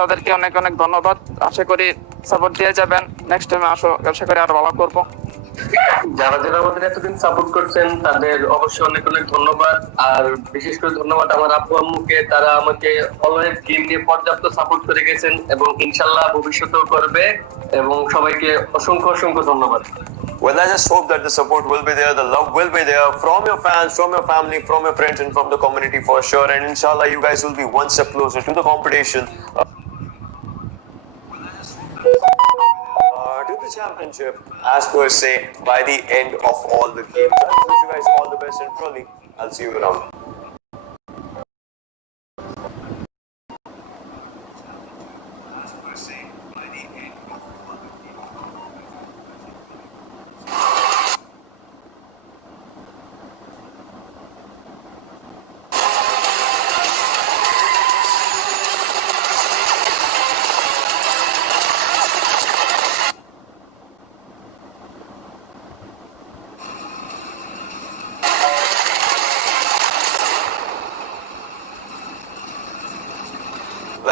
তাদেরকে অনেক অনেক ধন্যবাদ। আশা করি সাপোর্ট দিয়ে যাবেন, নেক্সট টাইমে আশা করি আরো ভালো করবো। যারা আমাদের এতদিন সাপোর্ট করছেন তাদের অবশ্যই অনেক অনেক ধন্যবাদ। আর বিশেষ করে ধন্যবাদ আমার আব্বু আম্মুকে, তারা আমাকে অলওয়েজ গেম নিয়ে পর্যাপ্ত সাপোর্ট করে গেছেন এবং ইনশাল্লাহ ভবিষ্যতেও করবে। এবং সবাইকে অসংখ্য অসংখ্য ধন্যবাদ। Well, I just hope that the support will be there, the love will be there from your fans, from your family, from your friends, and from the community for sure. And inshallah, you guys will be one step closer to the competition. To the championship, as per se, by the end of all the games. I wish you guys all the best, and probably I'll see you around.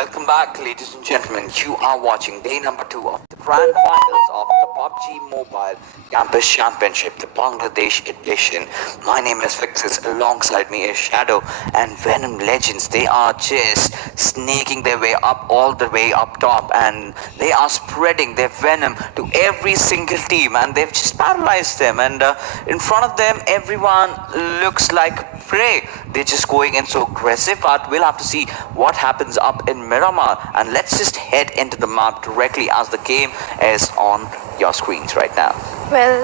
Welcome back, ladies and gentlemen. You are watching day number 2 of the grand finals of the PUBG Mobile Campus Championship, the Bangladesh edition. My name is Fixes. Alongside me is Shadow and Venom Legends. They are just sneaking their way up, all the way up top, and they are spreading their venom to every single team, and they've just paralyzed them. And in front of them, everyone looks like prey. They're just going in so aggressive, but we'll have to see what happens up in Miramar. And let's just head into the map directly as the game is on your screens right now. Well,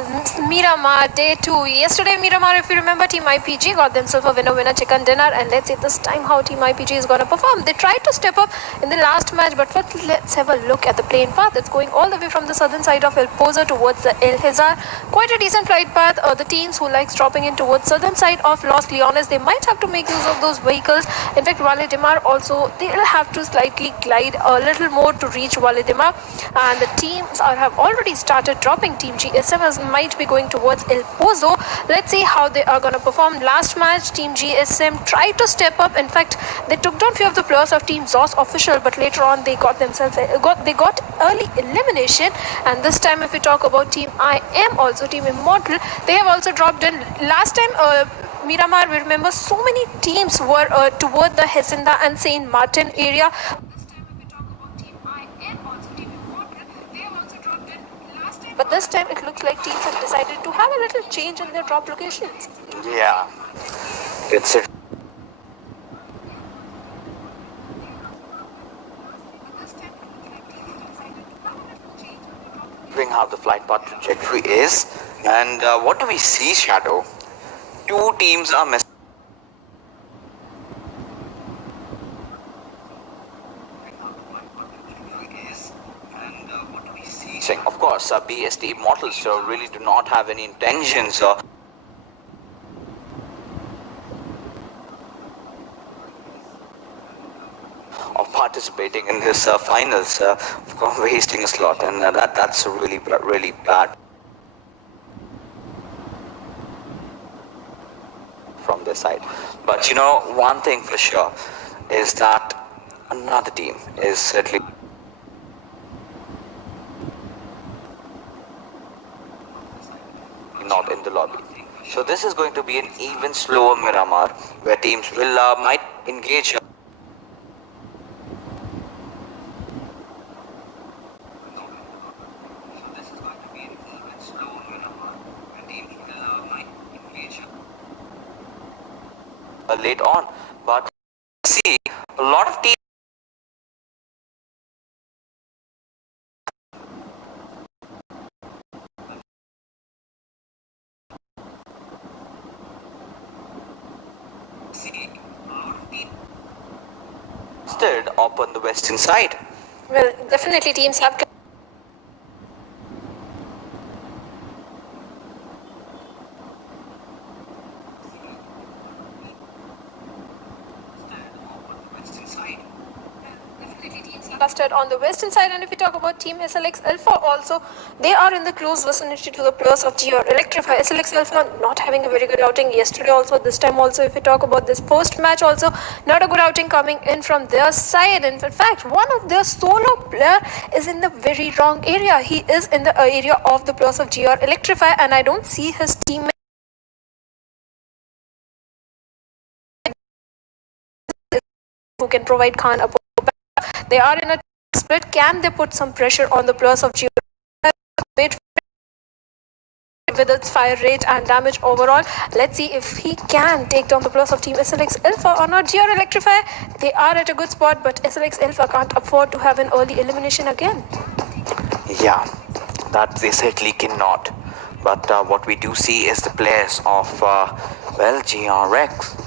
Miramar day 2. Yesterday, Miramar, if you remember, Team IPG got themselves a winner chicken dinner, and let's see this time how Team IPG is going to perform. They tried to step up in the last match, but first let's have a look at the plane path. It's going all the way from the southern side of El Pozo towards the El Hizar. Quite a decent flight path. The teams who likes dropping in towards southern side of Los Leones, they might have to make use of those vehicles. In fact, Valedemar also, they'll have to slightly glide a little more to reach Valedemar, and the teams have already started dropping. Team GSM might be going towards El Pozo. Let's see how they are going to perform. Last match, Team GSM tried to step up. In fact, they took down few of the players of Team ZOS official, but later on they got early elimination. And this time, if we talk about Team IM, also Team Immortal, they have also dropped in. Last time, Miramar, we remember so many teams were toward the Hesinda and Saint Martin area. But this time it looks like teams have decided to have a little change in their drop locations. Yeah, it's it. How the flight path trajectory is, and what do we see, Shadow? Two teams are missing. Of course, BST Immortals really do not have any intentions of participating in this finals, wasting a slot, and that's really bad from their side. But one thing for sure is that another team is certainly not in the lobby. So this is going to be an even slower Miramar, where teams will might engage. Late on, but see a lot of teams stood up on the western side. Well, definitely teams have clustered on the western side. And if we talk about Team SLX Alpha also, they are in the close vicinity to the players of GR Electrify. SLX Alpha not having a very good outing yesterday also, this time also. If we talk about this post match also, not a good outing coming in from their side. And in fact, one of their solo player is in the very wrong area. He is in the area of the players of GR Electrify, and I don't see his teammate who can provide Khan a pullback. They are in a split. Can they put some pressure on the players of GR? Wait with its fire rate and damage overall. Let's see if he can take down the players of Team SLX Alpha or not. GR Electrify, they are at a good spot, but SLX Alpha can't afford to have an early elimination again. Yeah, that they certainly cannot. But what we do see is the players of GRX.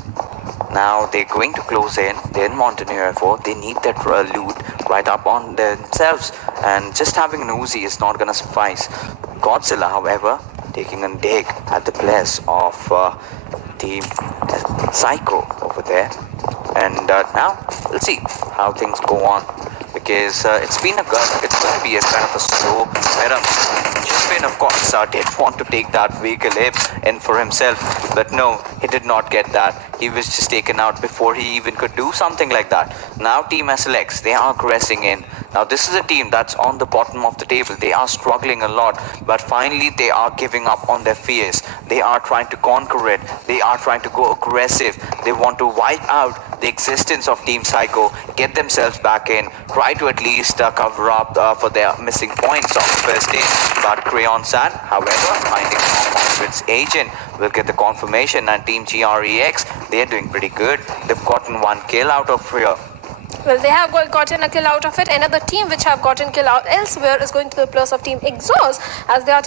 Now they're going to close in. They're in Montenegro 4. They need that loot right up on themselves, and just having an Uzi is not gonna suffice. Godzilla, however, taking a dig at the players of Team Psycho over there, and now let's see how things go on, because it's going to be a kind of a slow rhythm. Jispin, of course, did want to take that vehicle in for himself, but no, he did not get that. He was just taken out before he even could do something like that. Now Team SLX, they are aggressing in. Now this is a team that's on the bottom of the table. They are struggling a lot, but finally they are giving up on their fears. They are trying to conquer it. They are trying to go aggressive. They want to wipe out the existence of Team Psycho, get themselves back in, try to at least cover up for their missing points of the first day. But Crayon San, however, finding its agent, will get the confirmation, and Team GREX, they're doing pretty good. They've gotten one kill out of here. Well, they have gotten a kill out of it. Another team which have gotten kill out elsewhere is going to the players of Team Exhaust, as they have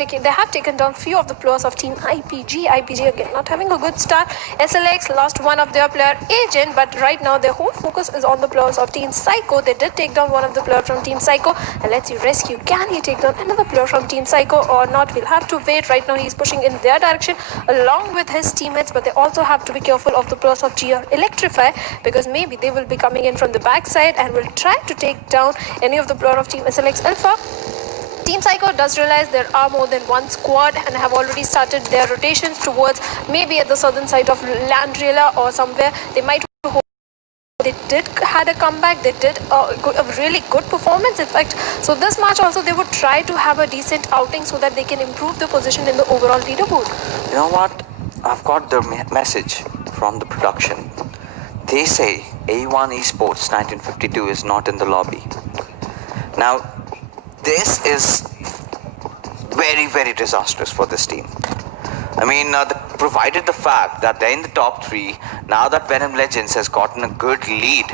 taken down few of the players of Team IPG. IPG again not having a good start. SLX lost one of their player agent, but right now their whole focus is on the players of Team Psycho. They did take down one of the players from Team Psycho, and let's see, rescue, can he take down another player from Team Psycho or not? We'll have to wait. Right now he's pushing in their direction along with his teammates, but they also have to be careful of the players of GR Electrify, because maybe they will be coming in from the back side and will try to take down any of the player of Team SLX Alpha. Team Psycho does realize there are more than one squad and have already started their rotations towards maybe at the southern side of Landrela or somewhere. They might hope. They did had a comeback. They did a really good performance, in fact. So this match also they would try to have a decent outing so that they can improve their position in the overall leaderboard. You know what? I've got the message from the production. They say A1 Esports 1952 is not in the lobby. Now, this is very, very disastrous for this team. I mean, provided the fact that they're in the top 3, now that Venom Legends has gotten a good lead,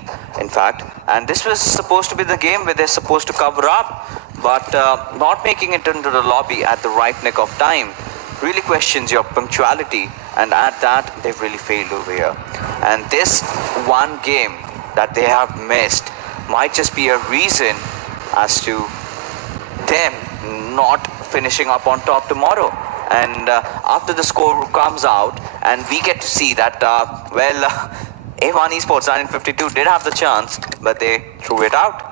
in fact, and this was supposed to be the game where they're supposed to cover up, but not making it into the lobby at the right nick of time really questions your punctuality, and at that they've really failed over here. And this one game that they have missed might just be a reason as to them not finishing up on top tomorrow. And after the score comes out, and we get to see that, A1 Esports 1952 did have the chance, but they threw it out.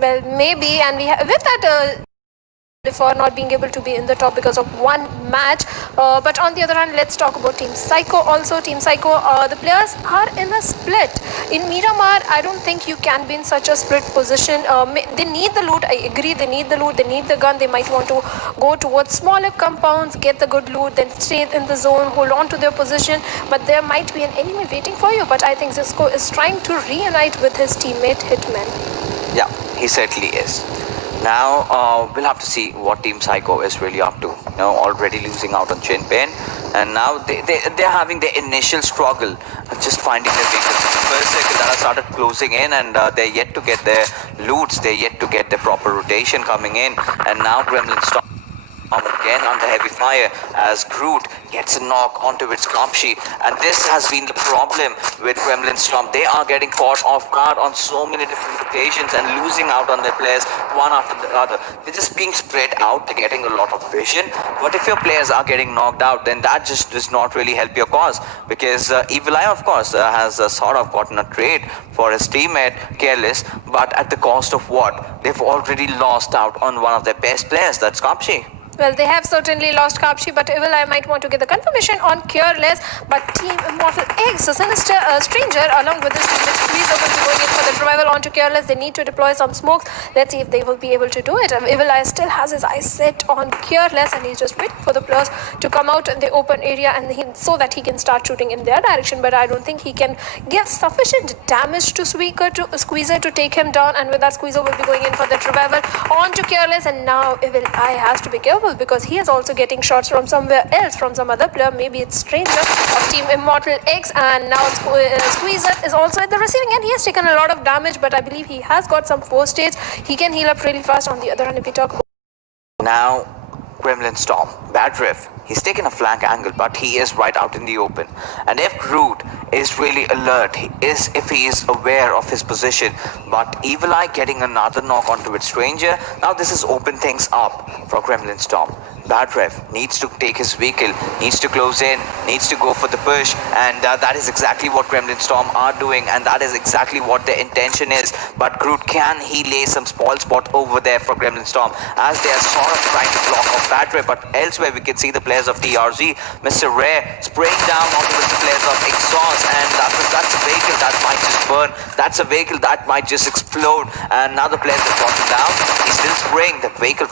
Well, maybe, and with that. For not being able to be in the top because of one match. But on the other hand, let's talk about Team Psycho also. Team Psycho, the players are in a split. In Miramar, I don't think you can be in such a split position. They need the loot, I agree, they need the loot, they need the gun. They might want to go towards smaller compounds, get the good loot, then stay in the zone, hold on to their position. But there might be an enemy waiting for you. But I think Zisco is trying to reunite with his teammate Hitman. Yeah, he certainly is. Now we'll have to see what Team Psycho is really up to. Already losing out on Chinpin, and now they're having their initial struggle, just finding their vehicles. First circle that has started closing in, and they're yet to get their loots. They're yet to get their proper rotation coming in, and now Gremlin Storm again under heavy fire as Groot gets a knock onto its Kapshi, and this has been the problem with Gremlin Storm. They are getting caught off guard on so many different occasions and losing out on their players one after the other. They're just being spread out, they're getting a lot of vision, but if your players are getting knocked out, then that just does not really help your cause, because Evil Eye of course has sort of gotten a trade for his teammate Careless, but at the cost of what? They've already lost out on one of their best players, that's Kapshi. Well, they have certainly lost Kapshi, but Evil Eye might want to get the confirmation on Careless. But Team Immortal X, a sinister stranger, along with his teammates, Squeezer will be going in for the revival onto Careless. They need to deploy some smokes. Let's see if they will be able to do it. Evil Eye still has his eyes set on Careless, and he's just waiting for the players to come out in the open area, and so that he can start shooting in their direction. But I don't think he can give sufficient damage to Squeezer to take him down. And with that, Squeezer will be going in for the revival onto Careless, and now Evil Eye has to be careful, because he is also getting shots from somewhere else, from some other player. Maybe it's Stranger of Team Immortal X, and now Squeezer is also at the receiving end. He has taken a lot of damage, but I believe he has got some first aids. He can heal up really fast. On the other hand, if we talk about now Gremlin Storm, Bad Riff, he's taken a flank angle, but he is right out in the open. And if Groot is really alert, if he is aware of his position, but Evil Eye getting another knock onto its Stranger, now this has opened things up for Gremlin Storm. Bad Riff needs to take his vehicle, needs to close in, needs to go for the push, and that is exactly what Gremlin Storm are doing, and that is exactly what their intention is. But Groot, can he lay some spoil spot over there for Gremlin Storm, as they are sort of trying to block off Bad Riff? But elsewhere we can see the players of TRZ, Mr. Rare spraying down onto the players of Exhaust, and that's a vehicle that might just burn, that's a vehicle that might just explode, and now the players have gotten down. He's still spraying the vehicle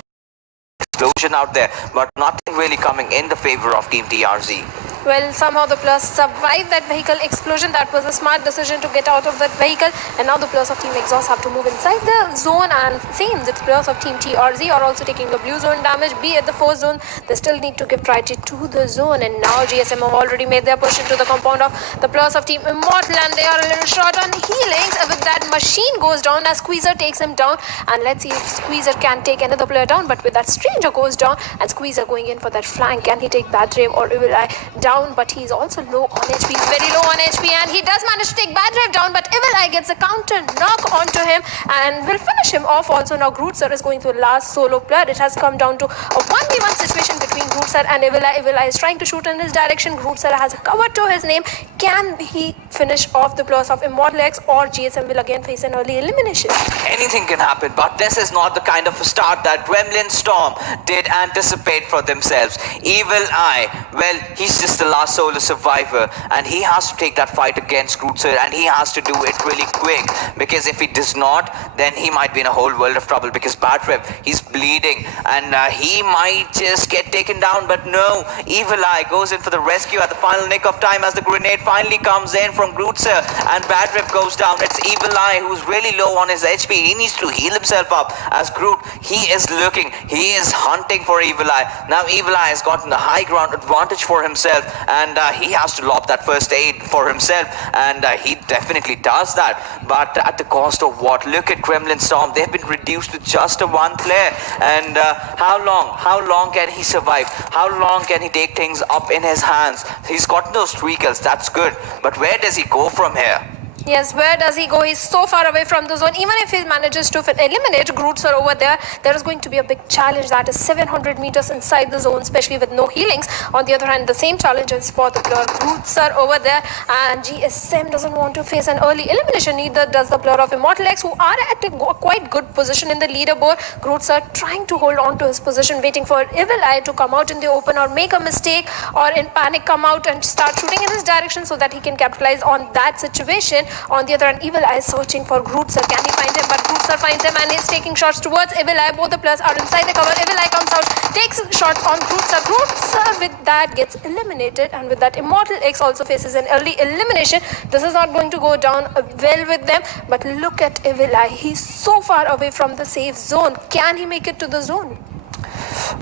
explosion out there, but nothing really coming in the favor of Team TRZ. Well, somehow the players survived that vehicle explosion. That was a smart decision to get out of that vehicle. And now the players of Team Exhaust have to move inside the zone. And same, the players of Team TRZ are also taking the blue zone damage. Be at the fourth zone, they still need to give priority to the zone. And now GSM have already made their push into the compound of the players of Team Immortal. And they are a little short on healings. With that, Machine goes down as Squeezer takes him down. And let's see if Squeezer can take another player down. But with that, Stranger goes down. And Squeezer going in for that flank. Can he take Bad Rave or Evil Eye down? But he's also low on HP. He's very low on HP, and he does manage to take Bad Rave down, but Evil Eye gets a counter knock onto him and will finish him off. Also now Grootser is going to the last solo player. It has come down to a 1v1 situation between Grootser and Evil Eye. Evil Eye is trying to shoot in his direction. Grootser has a cover to his name. Can he finish off the players of Immortal X, or GSM will again face an early elimination? Anything can happen, but this is not the kind of a start that Gremlin Storm did anticipate for themselves. Evil Eye, well, he's just the last solo survivor, and he has to take that fight against Grootser, and he has to do it really quick, because if he does not, then he might be in a whole world of trouble, because Bad Rev, he's bleeding, and he might just get taken down. But no, Evil Eye goes in for the rescue at the final nick of time as the grenade finally comes in from Grootser, and Bad Rev goes down. It's Evil Eye who's really low on his HP. He needs to heal himself up, as Groot, he is looking, he is hunting for Evil Eye. Now Evil Eye has gotten the high ground advantage for himself, and he has to lob that first aid for himself, and he definitely does that, but at the cost of what? Look at Gremlin Storm, they've been reduced to just a one player, and how long can he survive? How long can he take things up in his hands? He's gotten those 3 kills, that's good, but where does he go from here? Yes, where does he go? He's so far away from the zone. Even if he manages to eliminate Grootser over there, there is going to be a big challenge that is 700 meters inside the zone, especially with no healings. On the other hand, the same challenge is for the player Grootser over there, and GSM doesn't want to face an early elimination. Neither does the player of Immortal X, who are at a quite good position in the leaderboard. Grootser trying to hold on to his position, waiting for Evil Eye to come out in the open or make a mistake or in panic come out and start shooting in his direction so that he can capitalize on that situation. On the other hand, Evil Eye is searching for Grootser. Can he find him? But Grootser finds him and he's taking shots towards Evil Eye. Both the players are inside the cover. Evil Eye comes out, takes shots on Grootser. Grootser with that gets eliminated, and with that Immortal X also faces an early elimination. This is not going to go down well with them. But look at Evil Eye. He's so far away from the safe zone. Can he make it to the zone?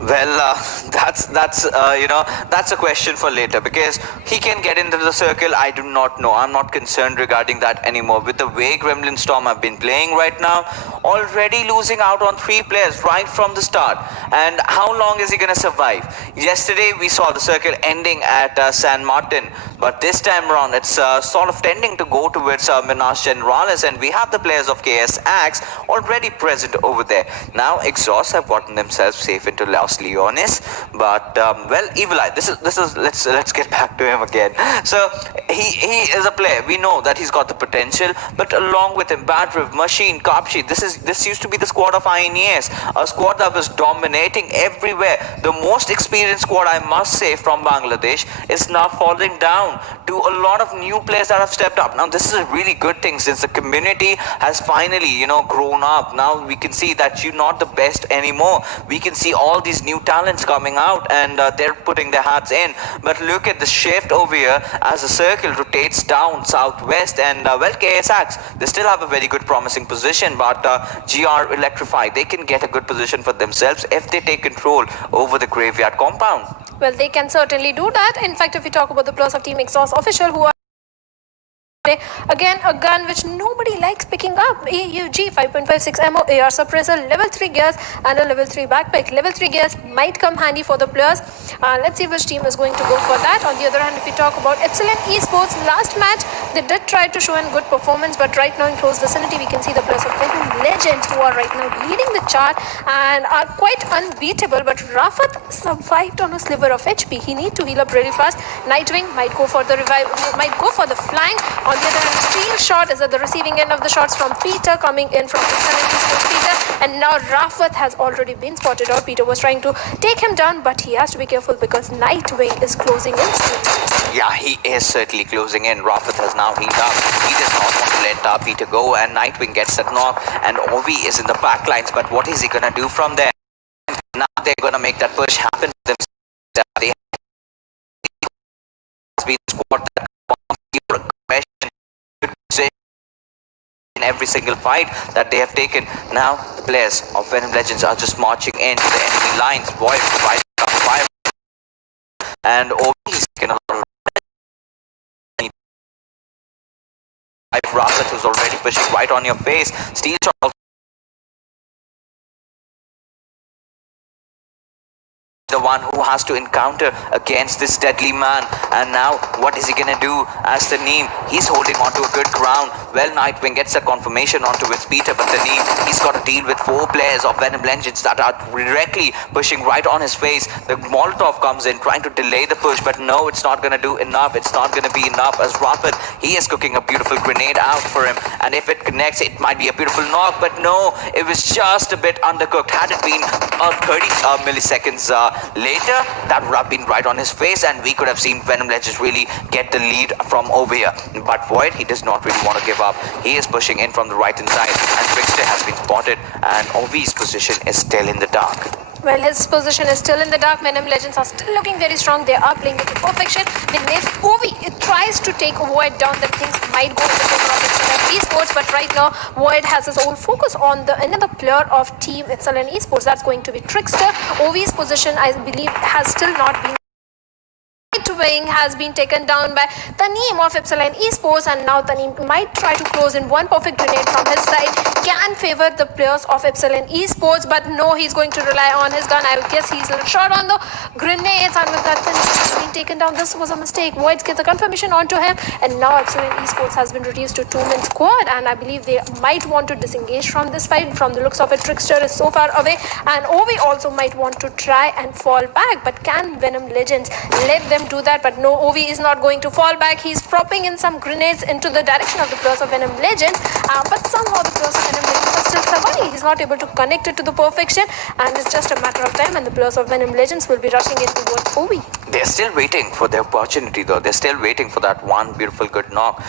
Well, that's a question for later, because he can get into the circle. I do not know. I'm not concerned regarding that anymore. With the way Gremlin Storm have been playing right now, already losing out on 3 players right from the start. And how long is he going to survive? Yesterday we saw the circle ending at San Martin, but this time around it's sort of tending to go towards Minas Generalis, and we have the players of KS Axe already present over there. Now Exhaust have gotten themselves safe into Los Leones, but well, Evil Eye, this is let's get back to him again. So he is a player. We know that he's got the potential, but along with him, Bad Riv, Machine, Kapshi, this used to be the squad of INES, a squad that was dominating everywhere. The most experienced squad, I must say, from Bangladesh is now falling down to a lot of new players that have stepped up. Now this is a really good thing, since the community has finally grown up. Now we can see that you're not the best anymore. We can see all these new talents coming out, and they're putting their hats in. But look at the shift over here as the circle rotates down southwest, and well, KSX, they still have a very good promising position, but GR Electrify, they can get a good position for themselves if they take control over the graveyard compound. Well, they can certainly do that. In fact, if we talk about the players of Team Exhaust official, who are again a gun which nobody likes picking up, AUG 5.56 ammo, AR suppressor, level 3 gears and a level 3 backpack. Level 3 gears might come handy for the players. Let's see which team is going to go for that. On the other hand, if we talk about Epsilon Esports, last match they did try to show a good performance, but right now in close vicinity we can see the players of Venom Legends, who are right now leading the chart and are quite unbeatable. But Rafat survived on a sliver of HP. He need to heal up really fast. Nightwing might go for the revive, might go for the flank. On the other hand, Steel Shot is at the receiving end of the shots from Peter, coming in from Excellent Esports Peter, and now Rafat has already been spotted out. Peter was trying to take him down, but he has to be careful because Nightwing is closing in. Yeah, he is certainly closing in. Rafat has now healed up. He does not want to let Peter go, and Nightwing gets that knock, and Ovi is in the back lines, but what is he gonna do from there? Now they're gonna make that push happen for themselves. They has been the squad that in every single fight that they have taken. Now the players of Venom Legends are just marching into the enemy lines. Boy, fire, and Ovi's taken a lot of Rafat was already pushing right on your face. Steel Shot, the one who has to encounter against this deadly man. And now what is he gonna do as the Neem? He's holding on to a good ground. Well, Nightwing gets a confirmation onto his Peter, but the Neem, he's got to deal with 4 players of Venom Legends that are directly pushing right on his face. The Molotov comes in trying to delay the push, but no, it's not gonna do enough. It's not gonna be enough, as Rafat, he is cooking a beautiful grenade out for him, and if it connects, it might be a beautiful knock, but no, it was just a bit undercooked. Had it been 30 milliseconds later, that would have been right on his face, and we could have seen Venom Legends really get the lead from over here. But Void, he does not really want to give up. He is pushing in from the right hand side, and Trickster has been spotted, and Ovi's position is still in the dark. Well, his position is still in the dark. Venom Legends are still looking very strong. They are playing it to perfection. Then if Ovi, it tries to take Void down, then things might go in the favor of Excellent Esports. But right now, Void has his whole focus on the another player of Team Excellent Esports. That's going to be Trickster. Ovi's position, I believe, has still not been wing has been taken down by Taneem of Epsilon Esports, and now Taneem might try to close in one perfect grenade from his side. Can favor the players of Epsilon Esports, but no, he's going to rely on his gun. I guess he's shot on the grenades, and with that, Taneem being taken down. This was a mistake. Voids gets a confirmation onto him, and now Epsilon Esports has been reduced to 2-man squad, and I believe they might want to disengage from this fight. From the looks of it, Trickster is so far away, and Ovi also might want to try and fall back, but can Venom Legends let them do that? But no, Ovi is not going to fall back. He's propping in some grenades into the direction of the players of Venom Legends, but somehow the players of Venom Legends are still surviving. He's not able to connect it to the perfection, and it's just a matter of time, and the players of Venom Legends will be rushing in towards Ovi. They're still waiting for their opportunity, though. They're still waiting for that one beautiful good knock.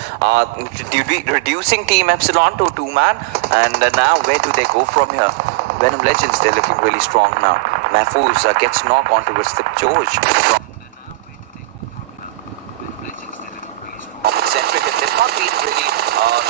Reducing Team Epsilon to 2-man, and now where do they go from here? Venom Legends, they're looking really strong now. Mahfouz gets knocked onto with the George. Centric, and they've not been really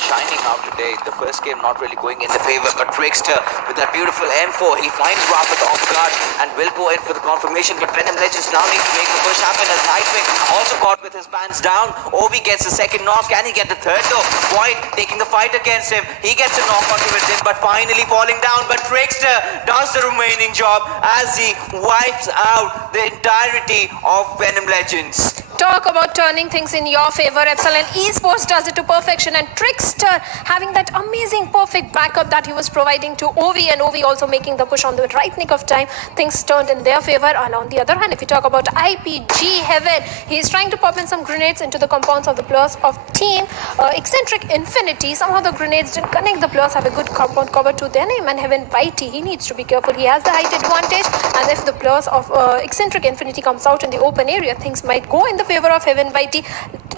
shining out today. The first game not really going in the favor, but Trickster with that beautiful M4, he finds Rapid off guard and will go in for the confirmation, but Venom Legends now need to make the push happen as Nightwing also caught with his pants down. Obi gets the second knock. Can he get the third though? Void taking the fight against him. He gets a knock onto him, but finally falling down, but Trickster does the remaining job as he wipes out the entirety of Venom Legends. Talk about turning things in your favor. Epsilon Esports does it to perfection, and Trickster having that amazing perfect backup that he was providing to Ovi, and Ovi also making the push on the right nick of time. Things turned in their favor. And on the other hand, if you talk about IPG Heaven, he's trying to pop in some grenades into the compounds of the players of Team Eccentric Infinity. Somehow the grenades didn't connect. The players have a good compound cover to their name, and Heaven Whitey, he needs to be careful. He has the height advantage, and if the players of Eccentric Infinity comes out in the open area, things might go in the favor of Heaven Whitey.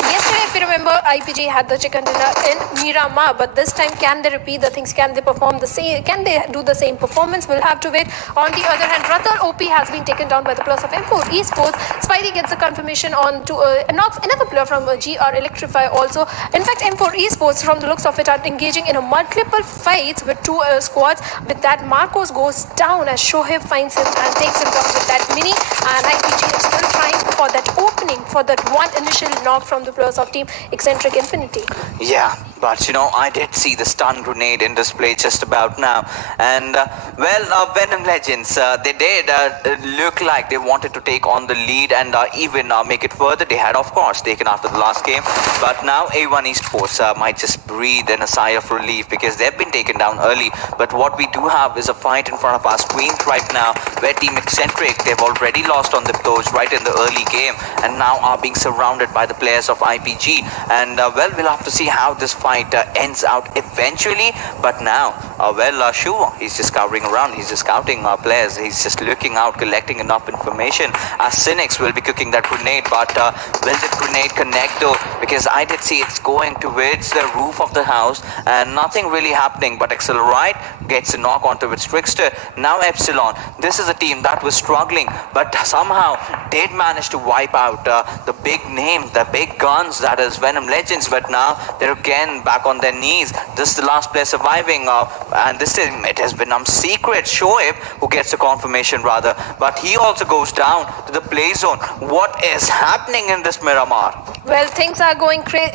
Yesterday, if you remember, IPG had the chicken dinner in Miramar, but this time, can they repeat the things? Can they perform the same? Can they do the same performance? We'll have to wait. On the other hand, Rathal OP has been taken down by the players of M4 Esports. Spidey gets a confirmation on to knocks another player from GR Electrify also. In fact, M4 Esports, from the looks of it, are engaging in a multiple fights with two squads. With that, Marcos goes down as Shoaib finds him and takes him down with that mini, and IPG is still trying for that opening, for that one initial knock from the players of Team Eccentric Infinity. Yeah, but I did see the stun grenade in display just about now, and Venom Legends, they did look like they wanted to take on the lead and even make it further. They had, of course, taken after the last game, but now A1 Esports might just breathe in a sigh of relief because they've been taken down early. But what we do have is a fight in front of our screens right now, where Team Eccentric, they've already lost on the toes right in the early game, and now are being surrounded by the players of IPG. And we'll have to see how this fight ends out eventually. But now, Shu, he's just scouting around. He's just scouting players. He's just looking out, collecting enough information. As Cynics will be cooking that grenade, but will the grenade connect though? Because I did see it's going towards the roof of the house and nothing really happening. But Accelerate gets a knock onto its Trickster. Now Epsilon, this is a team that was struggling, but somehow did manage to wipe out the big name, the big guns, that is Venom Legends. But now they're again back on their knees. This is the last player surviving, and this time it has been Secret Shoaib who gets a confirmation rather, but he also goes down to the play zone. What is happening in this Miramar? Well, things are going crazy.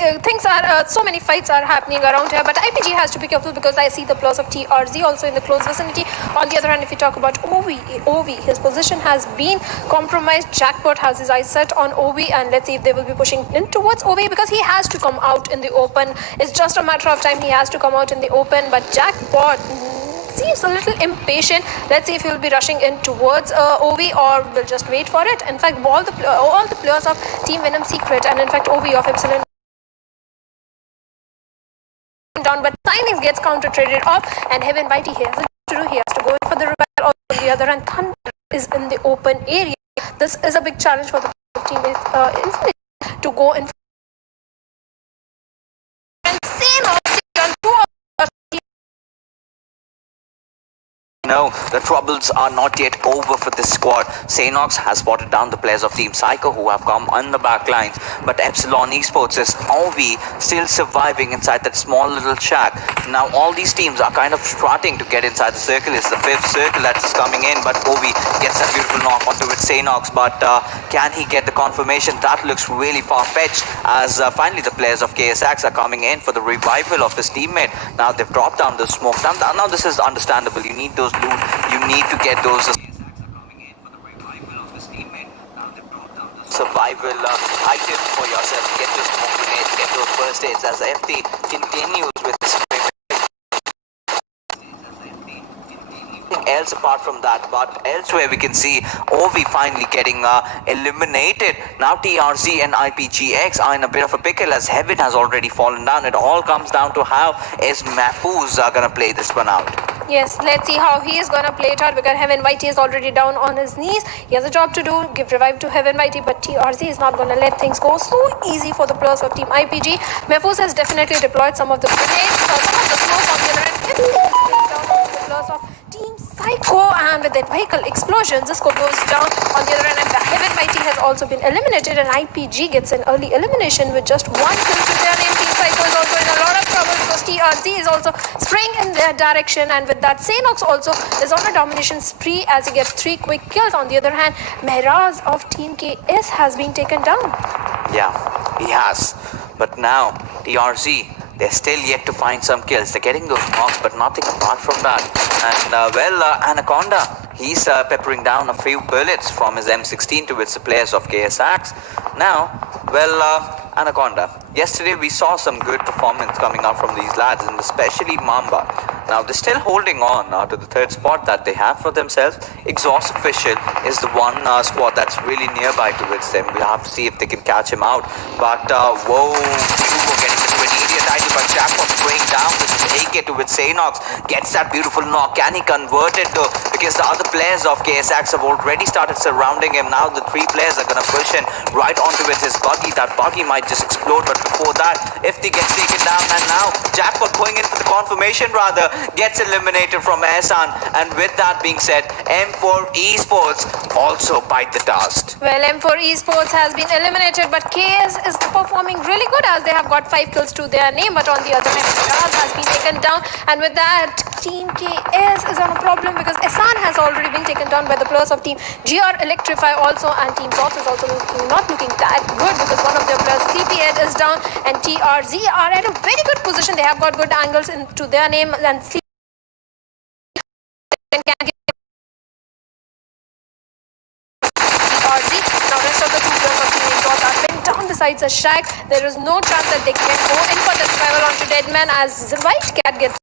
So many fights are happening around here, but IPG has to be careful because I see the players of TRZ also in the close vicinity. On the other hand, if you talk about Ovi, his position has been compromised. Jackpot has his eyes set on Ovi, and let's see if they will be pushing in towards Ovi because he has to come out in the open. It's just a matter of time. He has to come out in the open, but Jackpot seems a little impatient. Let's see if he will be rushing in towards OV or will just wait for it. In fact, all the players of Team Venom Secret and in fact OV of Epsilon down, but Signings gets counter traded off, and Heaven Whitey here has to do. He has to go in for the repair. On the other hand, Thunder is in the open area. This is a big challenge for the team Infinity to go in. And same on two No, the troubles are not yet over for this squad. Sanox has spotted down the players of Team Psycho who have come on the back lines, but Epsilon Esports is Ovi still surviving inside that small little shack. Now all these teams are kind of starting to get inside the circle. It's the fifth circle that's coming in, but Ovi gets that beautiful knock onto it Sanox, but can he get the confirmation? That looks really far-fetched as finally the players of KSX are coming in for the revival of his teammate. Now they've dropped down the smoke. Now this is understandable. You need those loot. You need to get those survival items for yourself. Get those smoke grenades, get those first aids as FT continues with this. Else apart from that, but elsewhere we can see Ovi finally getting eliminated. Now TRZ and IPGX are in a bit of a pickle as Heaven has already fallen down. It all comes down to how is Mahfouz gonna play this one out. Yes, let's see how he is gonna play it out because Heaven Whitey is already down on his knees. He has a job to do, give revive to Heaven Whitey, but TRZ is not gonna let things go so easy for the players of Team IPG. Mahfouz has definitely deployed some of the grenades, some of the smoke on the other end. It is down on the players of Team Psycho, and with that vehicle explosion, Zisco goes down on the other end, and the Heaven Mighty has also been eliminated, and IPG gets an early elimination with just one kill to their name. Team Psycho is also in a lot of trouble because TRZ is also spraying in their direction, and with that, Sanox also is on a domination spree as he gets 3 quick kills. On the other hand, Mehraz of Team KS has been taken down. Yeah, he has. But now, TRZ, they're still yet to find some kills. They're getting those knocks, but nothing apart from that. And, Anaconda, he's peppering down a few bullets from his M16 towards the players of KSX. Now, Anaconda, yesterday we saw some good performance coming out from these lads, and especially Mamba. Now, they're still holding on to the third spot that they have for themselves. Exhaust Official is the one squad that's really nearby towards them. We'll have to see if they can catch him out. But, whoa, Hugo getting the 20 title, but Jackpot going down with his AK towards Sanox. Gets that beautiful knock. Can he convert it though? Because the other players of KSX have already started surrounding him. Now the 3 players are going to push in right onto with his buggy. That buggy might just explode, but before that, if he gets taken down, and now Jackpot going in for the confirmation rather, gets eliminated from Ehsan. And with that being said, M4 Esports also bite the dust. Well, M4 Esports has been eliminated, but KS is performing really good as they have got 5 kills to their name. But on the other hand, Raz has been taken down, and with that, Team KS is on a problem because Ehsan has already been taken down by the players of Team GR Electrify also, and Team Source is also not looking that good because one of their players, Sleepyhead, is down, and TRZ are at a very good position. They have got good angles into their name, and Sleepyhead can get TRZ. Now rest of the 2 players of Team Exhaust are pinned down besides a shack. There is no chance that they can go in for the survival onto Deadman as the White Cat gets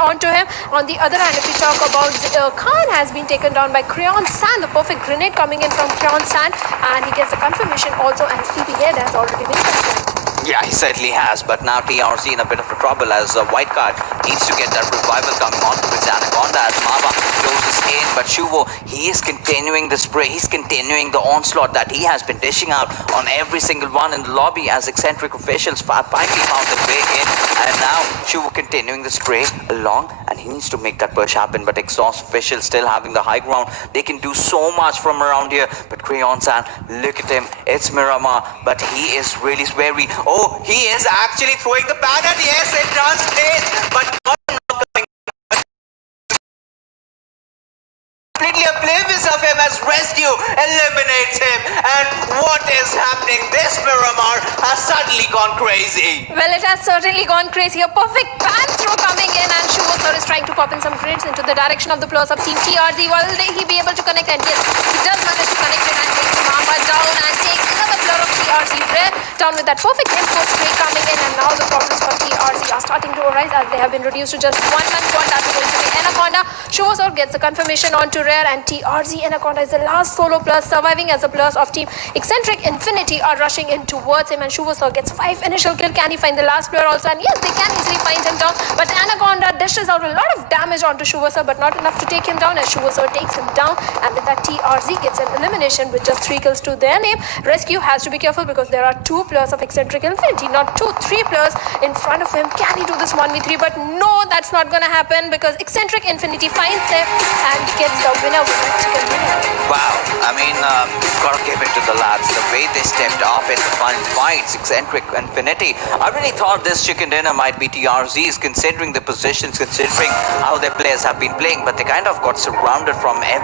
onto him. On the other hand, if we talk about Khan has been taken down by Crayon Sand, the perfect grenade coming in from Crayon Sand, and he gets the confirmation also, and Sleepyhead has already been confirmed. Yeah, he certainly has, but now TRC in a bit of a trouble as White Card needs to get that revival coming on to its Anaconda as Mava closes in, but Shuvo, he is continuing the spray, he's continuing the onslaught that he has been dishing out on every single one in the lobby as eccentric officials finally found their way in, and now Shuvo continuing the spray along, and he needs to make that push happen, but Exhaust officials still having the high ground. They can do so much from around here, but Crayon San, look at him, it's Miramar, but he is really wary. Oh, he is actually throwing the banner. Yes, it runs in, but not coming. Completely oblivious of him as Rescue eliminates him. And what is happening? This Miramar has suddenly gone crazy. Well, it has certainly gone crazy. A perfect pan throw coming in, and Shuvasar is trying to pop in some grenades into the direction of the players of Team TRZ. Will he be able to connect? And yes, he does manage to connect it and takes Mamba down and takes another player of TRZ down with that perfect M4 spray coming in. And now the problems for TRZ are starting to arise as they have been reduced to just one man squad. That is going to be Anaconda. Shuvasar gets the confirmation on to Rare and TRZ Anaconda is the last solo plus, surviving as a plus of Team Eccentric Infinity are rushing in towards him, and Shuvasar gets 5 initial kill. Can he find the last player also? And yes, they can easily find him down, but Anaconda dishes out a lot of damage onto Shuvasar, but not enough to take him down, as Shuvasar takes him down, and with that TRZ gets an elimination with just 3 kills to their name. Rescue has to be careful because there are 2 players of Eccentric Infinity, not 2, 3 players in front of him. Can he do this 1v3? But no, that's not gonna happen because Eccentric Infinity finds him and gets the winner with a chicken dinner. Wow, I mean, gotta give it to the lads. The way they stepped up in the fun fights, Eccentric Infinity. I really thought this chicken dinner might be TRZ's, considering the positions, considering how their players have been playing, but they kind of got surrounded from every